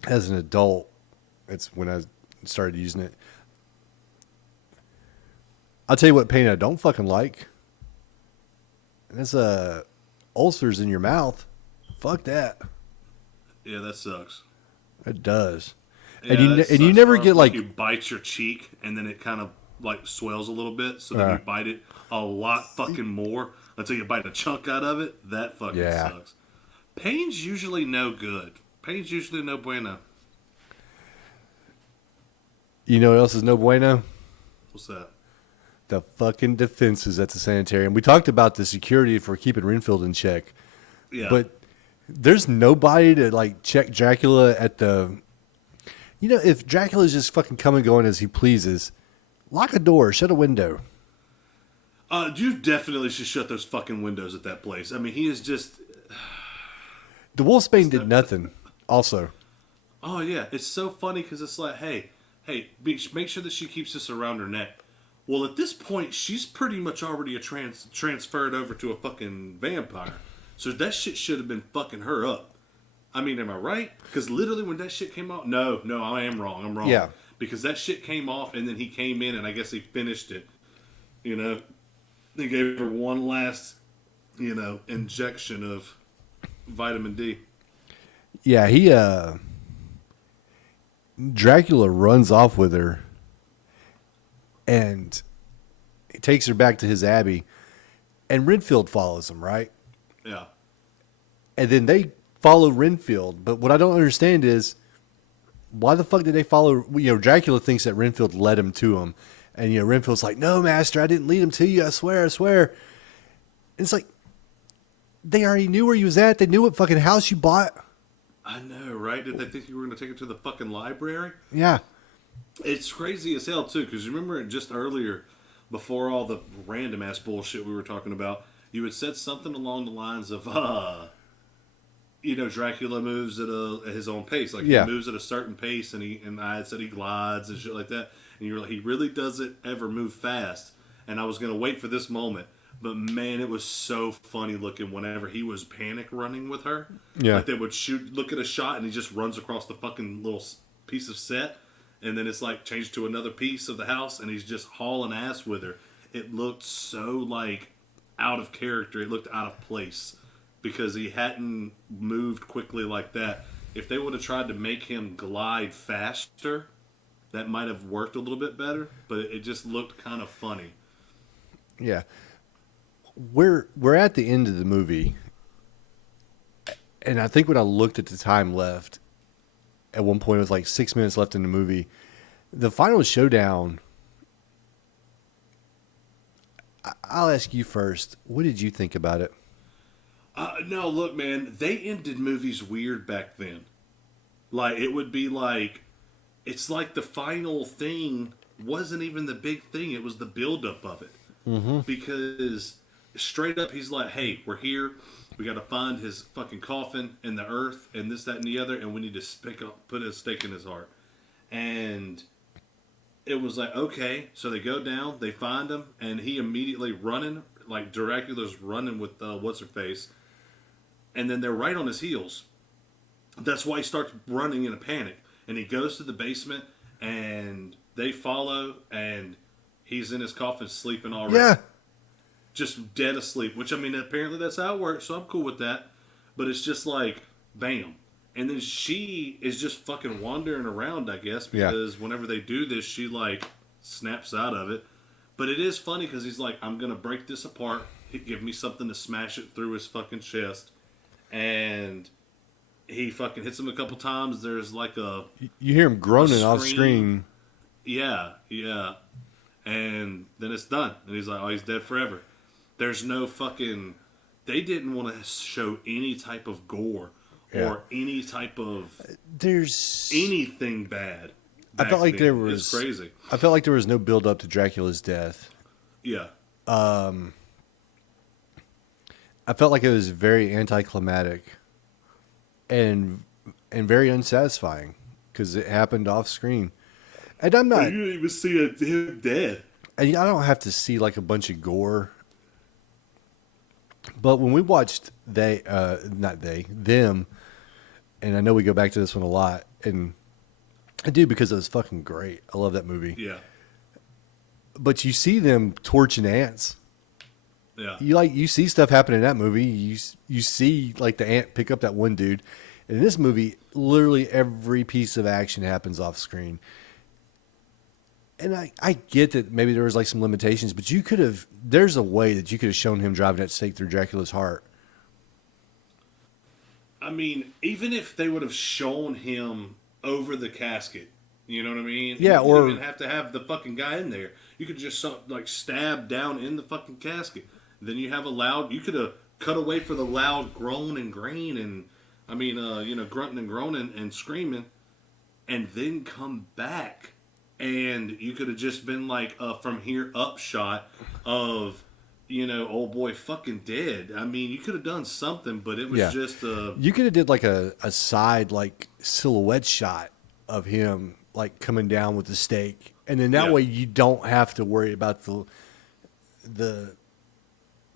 As an adult, it's when I started using it. I'll tell you what pain I don't fucking like. And that's ulcers in your mouth. Fuck that. Yeah, that sucks. It does. And Yeah, that you sucks. never Or get if like like you bite your cheek and then it kind of like swells a little bit, so then you bite it a lot fucking more until you bite a chunk out of it. That fucking yeah. sucks. Pain's usually no good. Pain's usually no bueno. You know what else is no bueno? What's that? The fucking defenses at the sanitarium. We talked about the security for keeping Renfield in check, Yeah. but there's nobody to like check Dracula at the. If Dracula's just fucking coming and going as he pleases, lock a door, shut a window. You definitely should shut those fucking windows at that place. I mean, he is just. The Wolfsbane did nothing. Also, Oh yeah, it's so funny because it's like, hey, make sure that she keeps this around her neck. Well, at this point, she's pretty much already transferred over to a fucking vampire, so that shit should have been fucking her up. I mean, am I right? Because literally, when that shit came out, no, I am wrong. I'm wrong. Yeah. Because that shit came off, and then he came in, and I guess he finished it. You know, they gave her one last, injection of vitamin D. yeah, he Dracula runs off with her, and he takes her back to his abbey, and Renfield follows him, right? Yeah. And then they follow Renfield. But what I don't understand is why the fuck did they follow? Dracula thinks that Renfield led him to him, and Renfield's like, "No, master, I didn't lead him to you. I swear, I swear." And it's like they already knew where he was at. They knew what fucking house you bought. I know, right? Did they think you were going to take it to the fucking library? Yeah. It's crazy as hell, too, because remember just earlier, before all the random ass bullshit we were talking about, you had said something along the lines of, Dracula moves at his own pace. Like, Yeah. he moves at a certain pace, and I had said he glides and shit like that. And you were like, he really doesn't ever move fast. And I was going to wait for this moment. But man, it was so funny looking whenever he was panic running with her. Yeah. Like they would look at a shot, and he just runs across the fucking little piece of set. And then it's like changed to another piece of the house, and he's just hauling ass with her. It looked so like out of character. It looked out of place because he hadn't moved quickly like that. If they would have tried to make him glide faster, that might have worked a little bit better. But it just looked kind of funny. Yeah. We're at the end of the movie, and I think when I looked at the time left, at one point it was like 6 minutes left in the movie. The final showdown. I'll ask you first. What did you think about it? No, look, man, they ended movies weird back then. Like, it would be like, it's like the final thing wasn't even the big thing. It was the buildup of it. Mm-hmm. Because straight up, he's like, hey, we're here. We got to find his fucking coffin in the earth and this, that, and the other. And we need to put a stake in his heart. And it was like, okay. So they go down, they find him, and he immediately running, like Dracula's running with what's-her-face. And then they're right on his heels. That's why he starts running in a panic. And he goes to the basement, and they follow, and he's in his coffin sleeping already. Yeah. just dead asleep. Which, I mean, apparently that's how it works, so I'm cool with that. But it's just like, bam. And then she is just fucking wandering around, I guess, because whenever they do this, she, like, snaps out of it. But it is funny because he's like, I'm going to break this apart. Give me something to smash it through his fucking chest. And he fucking hits him a couple times. There's like You hear him groaning off screen. Yeah, yeah. And then it's done. And he's like, oh, he's dead forever. There's no fucking... They didn't want to show any type of gore or any type of... There's... anything bad. I felt like there was... It's crazy. I felt like there was no build up to Dracula's death. Yeah. I felt like it was very anticlimactic and very unsatisfying because it happened off screen. And I'm not... You didn't even see him dead. And I don't have to see like a bunch of gore. But when we watched them, and I know we go back to this one a lot, and I do because it was fucking great. I love that movie. Yeah. But you see them torching ants. Yeah. You see stuff happen in that movie. You see like the ant pick up that one dude. And in this movie, literally every piece of action happens off screen. And I get that maybe there was like some limitations, but there's a way that you could have shown him driving that stake through Dracula's heart. I mean, even if they would have shown him over the casket, you know what I mean? Yeah, you or... didn't even have to have the fucking guy in there. You could just like stab down in the fucking casket. Then you have you could have cut away for the loud groan and grain and, grunting and groaning and screaming, and then come back. And you could have just been like from here up shot of, old boy fucking dead. I mean, you could have done something, but it was just you could have did like a side like silhouette shot of him like coming down with the stake, and then that way you don't have to worry about the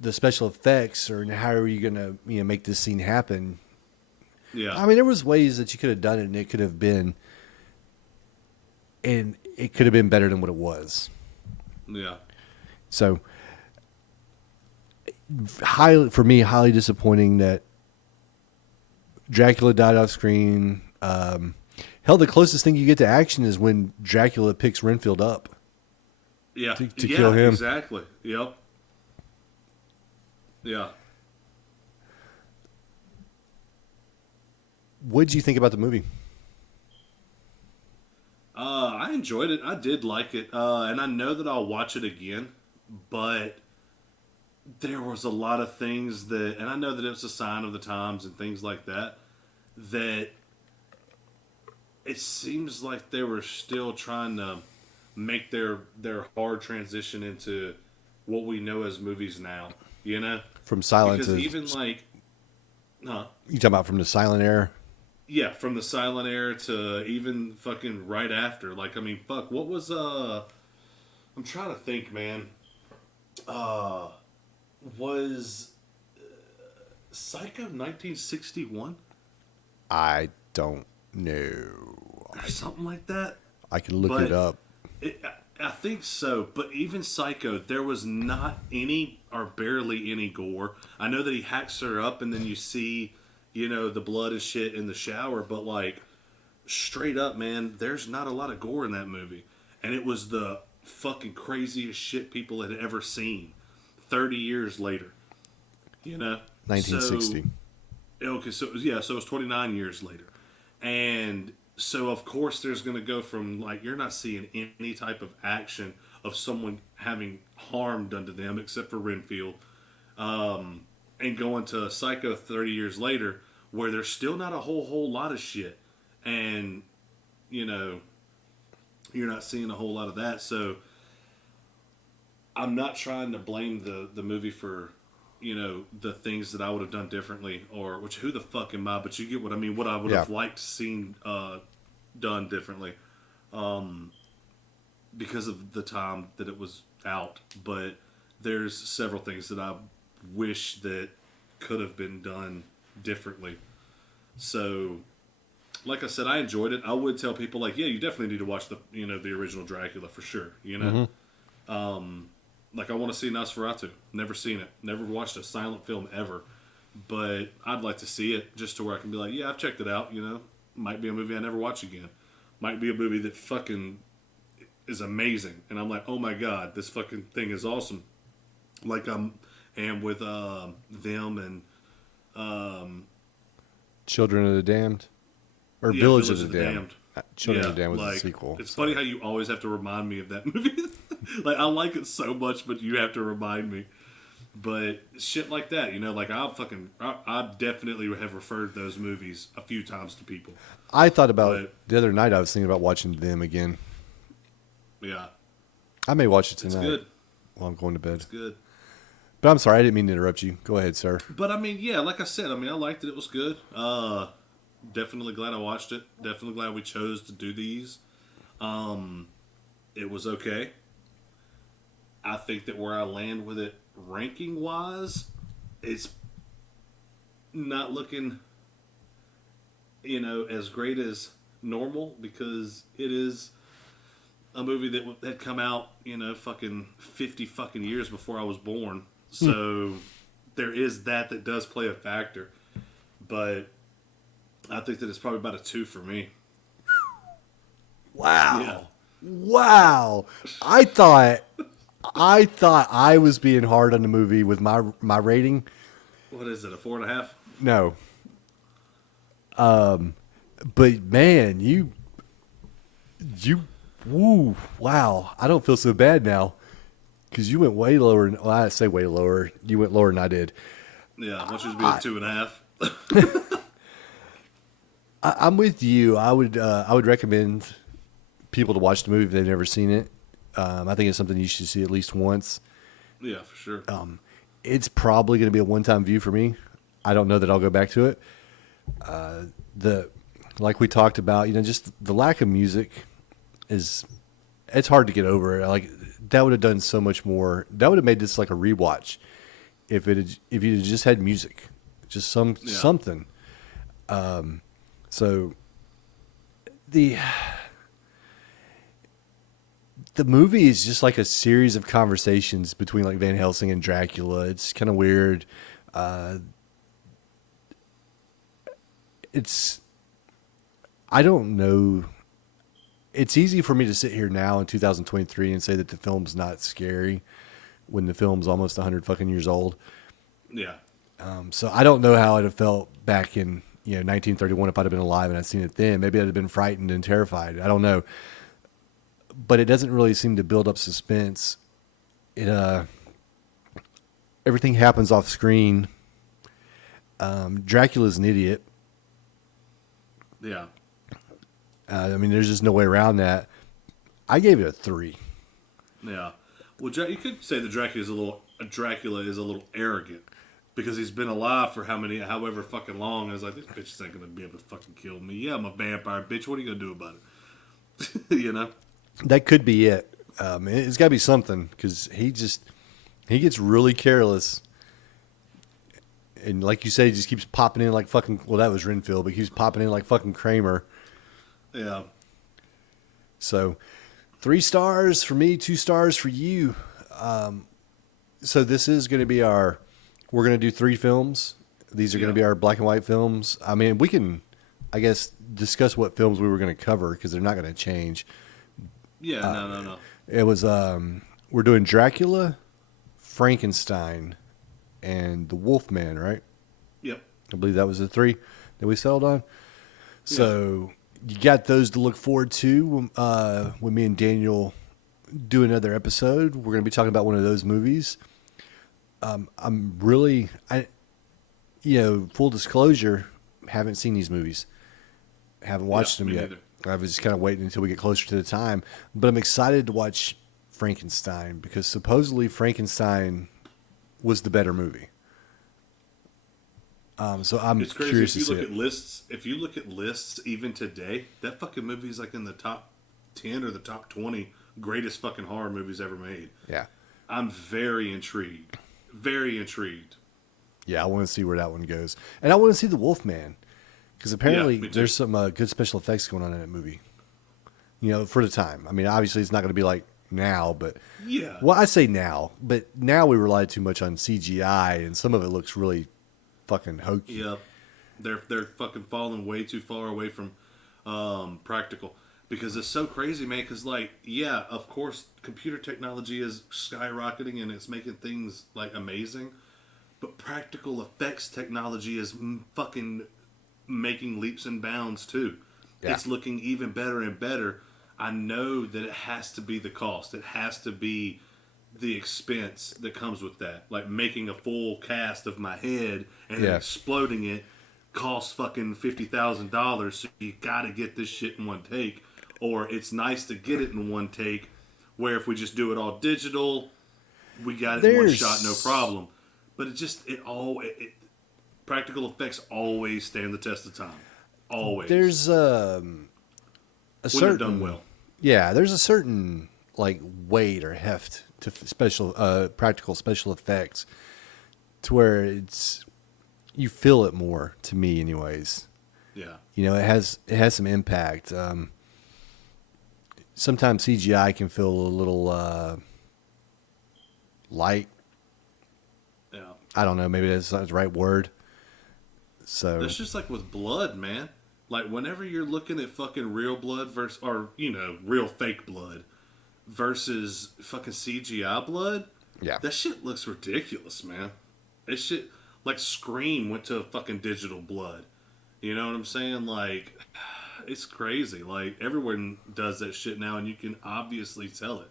special effects or how are you gonna make this scene happen. Yeah, I mean, there was ways that you could have done it, and it could have been. And it could have been better than what it was. Yeah. So, highly disappointing that Dracula died off screen. Hell, the closest thing you get to action is when Dracula picks Renfield up. Yeah. To kill him. Exactly. Yep. Yeah. What did you think about the movie? I enjoyed it. I did like it. And I know that I'll watch it again. But there was a lot of things that... And I know that it was a sign of the times and things like that. That it seems like they were still trying to make their hard transition into what we know as movies now. From silent because to... even like... Huh? You talking about from the silent era? Yeah, from the silent era to even fucking right after. Like, I mean, fuck, what was, I'm trying to think, man. Was Psycho 1961? I don't know. Or something like that? I can look it up. I think so, but even Psycho, there was not any or barely any gore. I know that he hacks her up and then you see... the blood and shit in the shower, but like, straight up, man, there's not a lot of gore in that movie. And it was the fucking craziest shit people had ever seen 30 years later. 1960. So it was 29 years later. And so, of course, there's going to go from, like, you're not seeing any type of action of someone having harm done to them, except for Renfield. And going to Psycho 30 years later, where there's still not a whole lot of shit. And, you're not seeing a whole lot of that. So, I'm not trying to blame the movie for, the things that I would have done differently. Or, which, who the fuck am I? But you get what I mean. What I would have liked to seen done differently. Because of the time that it was out. But there's several things that I wish that could have been done differently. So, like I said, I enjoyed it. I would tell people, like, yeah, you definitely need to watch the original Dracula for sure. Like, I want to see Nosferatu. Never seen it. Never watched a silent film ever. But I'd like to see it just to where I can be like, yeah, I've checked it out, you know. Might be a movie I never watch again. Might be a movie that fucking is amazing. And I'm like, oh my god, this fucking thing is awesome. Like am with them and Children of the Damned, or yeah, Village of the Damned. Children of the Damned was like, the sequel. It's funny how you always have to remind me of that movie. Like, I like it so much, but you have to remind me. But shit like that, you know, like I definitely have referred those movies a few times to people. I thought about the other night. I was thinking about watching them again. Yeah, I may watch it tonight. it's good. While I'm going to bed. It's good. But I'm sorry, I didn't mean to interrupt you. Go ahead, sir. But I mean, yeah, like I said, I mean, I liked it. It was good. Definitely glad I watched it. Definitely glad we chose to do these. It was okay. I think that where I land with it ranking wise, it's not looking, you know, as great as normal because it is a movie that had come out, you know, fucking 50 fucking years before I was born. So there is that does play a factor. But I think that it's probably about a 2 for me. Wow. Yeah. Wow. I thought I was being hard on the movie with my rating. What is it, a 4.5? No. But man, you woo, wow. I don't feel so bad now because you went way lower. Well, I say way lower. You went lower than I did. Yeah, I want you to be a 2.5. I'm with you. I would recommend people to watch the movie if they've never seen it. I think it's something you should see at least once. Yeah, for sure. It's probably going to be a one-time view for me. I don't know that I'll go back to it. Like we talked about, you know, just the lack of music it's hard to get over. Like that would have done so much more. That would have made this like a rewatch if you just had music, just something. So the movie is just like a series of conversations between like Van Helsing and Dracula. It's kind of weird. I don't know. It's easy for me to sit here now in 2023 and say that the film's not scary when the film's almost 100 fucking years old. Yeah. So I don't know how I'd have felt back in 1931 if I'd have been alive and I'd seen it then. Maybe I'd have been frightened and terrified. I don't know. But it doesn't really seem to build up suspense. Everything happens off screen. Dracula's an idiot. Yeah. I mean, there's just no way around that. I gave it a 3. Yeah. Well, you could say that Dracula is a little arrogant because he's been alive for however fucking long. I was like, this bitch ain't gonna be able to fucking kill me. Yeah, I'm a vampire, bitch. What are you gonna do about it? You know. That could be it. It's got to be something because he gets really careless. And like you say, he just keeps popping in like fucking. Well, that was Renfield, but he keeps popping in like fucking Kramer. Yeah. So, 3 stars for me, 2 stars for you. So this is going to be we're going to do 3 films. These are going to be our black and white films. I mean, we can, I guess, discuss what films we were going to cover because they're not going to change. Yeah, no. It was, we're doing Dracula, Frankenstein, and the Wolfman, right? Yep. I believe that was the 3 that we settled on. So you got those to look forward to when me and Daniel do another episode. We're going to be talking about one of those movies. I'm really, full disclosure, haven't seen these movies. Haven't watched them yet. Neither. I was just kind of waiting until we get closer to the time. But I'm excited to watch Frankenstein because supposedly Frankenstein was the better movie. So I'm It's crazy curious if you to see look it. at lists. If you look at lists even today, that fucking movie is like in the top 10 or the top 20 greatest fucking horror movies ever made. Yeah. I'm very intrigued. Very intrigued. Yeah, I want to see where that one goes. And I want to see the Wolfman. Because apparently me too. there's some good special effects going on in that movie. For the time. I mean, obviously it's not going to be like now, but Yeah. well, I say now, but now we rely too much on CGI, and some of it looks really fucking hokey. Yep. They're fucking falling way too far away from practical because it's so crazy, man. Because like, yeah, of course, computer technology is skyrocketing and it's making things like amazing, but practical effects technology is fucking making leaps and bounds too. Yeah. It's looking even better and better. I know that it has to be the cost. It has to be the expense that comes with that. Like making a full cast of my head and then exploding it costs fucking $50,000. So you got to get this shit in one take. Or it's nice to get it in one take. Where if we just do it all digital, we got it in one shot, no problem. But practical effects always stand the test of time. Always. There's a certain done well. Yeah, there's a certain like weight or heft to practical special effects, to where you feel it more. To me, anyways. Yeah. You know, it has some impact. Sometimes CGI can feel a little light. Yeah. I don't know. Maybe that's not the right word. So it's just like with blood, man. Like whenever you're looking at fucking real blood versus, or real fake blood versus fucking CGI blood, yeah, that shit looks ridiculous, man. That shit, like Scream went to fucking digital blood. You know what I'm saying? Like, it's crazy. Like everyone does that shit now, and you can obviously tell it.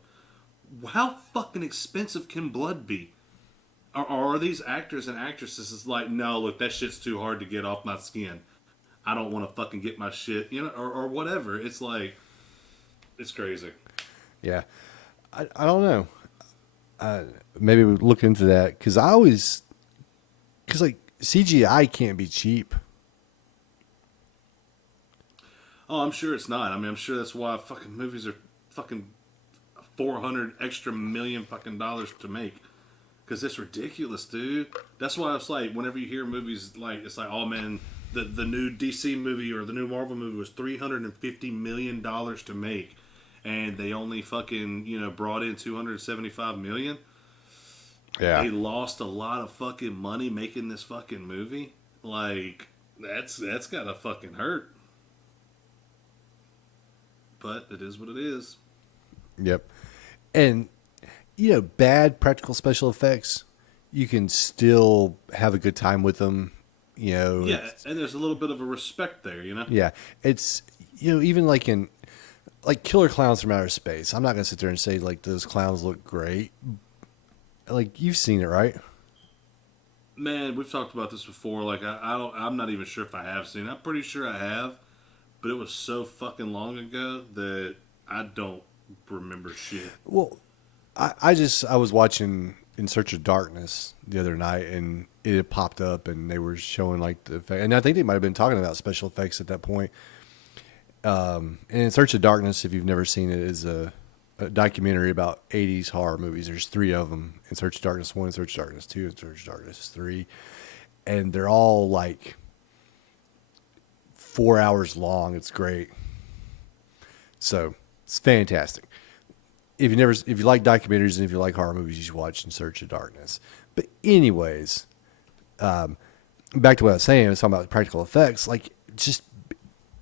How fucking expensive can blood be? Or are these actors and actresses like, no, look, that shit's too hard to get off my skin. I don't want to fucking get my shit, or whatever. It's like, it's crazy. Yeah. I don't know. Maybe we look into that because like CGI can't be cheap. Oh, I'm sure it's not. I mean, I'm sure that's why fucking movies are fucking 400 extra million fucking dollars to make. Because it's ridiculous, dude. That's why it's like, whenever you hear movies, like, it's like, oh man, the new DC movie or the new Marvel movie was $350 million to make. And they only fucking, brought in $275 million. Yeah. They lost a lot of fucking money making this fucking movie. Like, that's gotta fucking hurt. But it is what it is. Yep. And bad practical special effects, you can still have a good time with them. Yeah, and there's a little bit of a respect there, Yeah, it's even like in Killer Clowns from Outer Space. I'm not gonna sit there and say like those clowns look great. Like you've seen it, right? Man, we've talked about this before. Like I'm not even sure if I have seen it. I'm pretty sure I have, but it was so fucking long ago that I don't remember shit. Well, I was watching In Search of Darkness the other night, and it had popped up, and they were showing like the effect, and I think they might have been talking about special effects at that point. And In Search of Darkness, if you've never seen it, is a documentary about 80s horror movies. There's 3 of them: In Search of Darkness 1, In Search of Darkness 2, In Search of Darkness 3, and they're all like 4 hours long. It's great. So it's fantastic. If you like documentaries and if you like horror movies, you should watch In Search of Darkness. But anyways, back to what I was saying, I was talking about practical effects. Like, just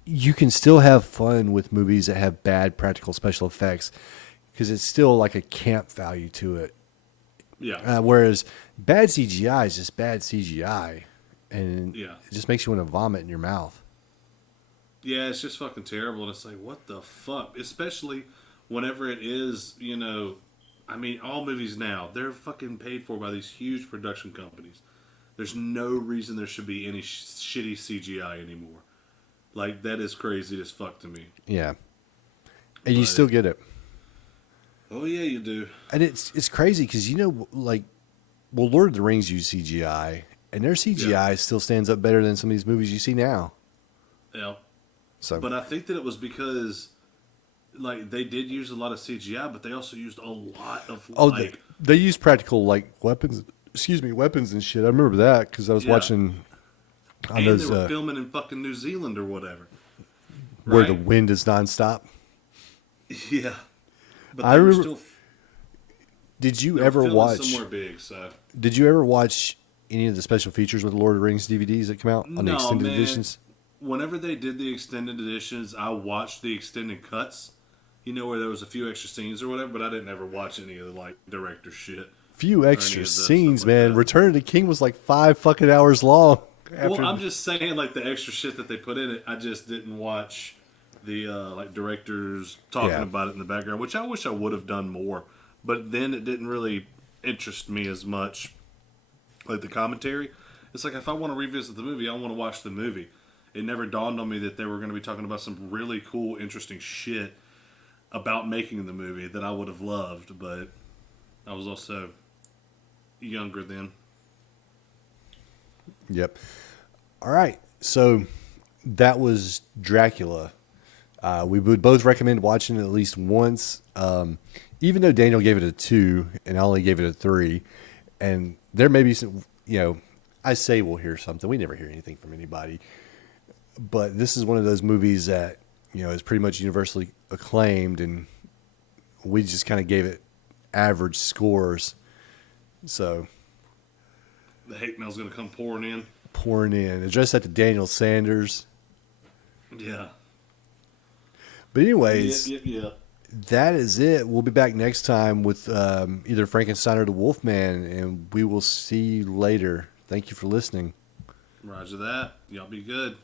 you can still have fun with movies that have bad practical special effects because it's still like a camp value to it. Yeah. Whereas bad CGI is just bad CGI, and yeah, it just makes you want to vomit in your mouth. Yeah, it's just fucking terrible, and it's like, what the fuck? Especially whenever it is, I mean, all movies now, they're fucking paid for by these huge production companies. There's no reason there should be any shitty CGI anymore. Like, that is crazy as fuck to me. Yeah. And you still get it. Oh, yeah, you do. And it's crazy because, Lord of the Rings use CGI, and their CGI still stands up better than some of these movies you see now. Yeah. So, but I think that it was because, like, they did use a lot of CGI, but they also used a lot of, they use practical, weapons and shit. I remember that because I was watching on and they were filming in fucking New Zealand or whatever. Where the wind is nonstop. Yeah. but I they were remember. still Did you they were ever filming watch? somewhere big. So Did you ever watch any of the special features with the Lord of the Rings DVDs that come out on the no, extended man. editions? Whenever they did the extended editions, I watched the extended cuts. You know where there was a few extra scenes or whatever, but I didn't ever watch any of the like director shit Few or any extra of the stuff scenes, like man. that. Return of the King was like 5 fucking hours long. Well, After I'm just saying, like the extra shit that they put in it. I just didn't watch the like directors talking yeah, about it in the background, which I wish I would have done more. But then it didn't really interest me as much, like the commentary. It's like if I want to revisit the movie, I want to watch the movie. It never dawned on me that they were going to be talking about some really cool, interesting shit about making the movie that I would have loved. But I was also younger then. yep. All right, so that was Dracula. We would both recommend watching it at least once. Even though Daniel gave it a 2 and I only gave it a 3, and there may be some, I say we'll hear something. We never hear anything from anybody, but this is one of those movies that is pretty much universally acclaimed, and we just kind of gave it average scores. So The hate mail's going to come pouring in. pouring in, address that to Daniel Sanders. Yeah. But anyways, Yep. that is it. We'll be back next time with either Frankenstein or the Wolfman, and we will see you later. Thank you for listening. Roger that. Y'all be good.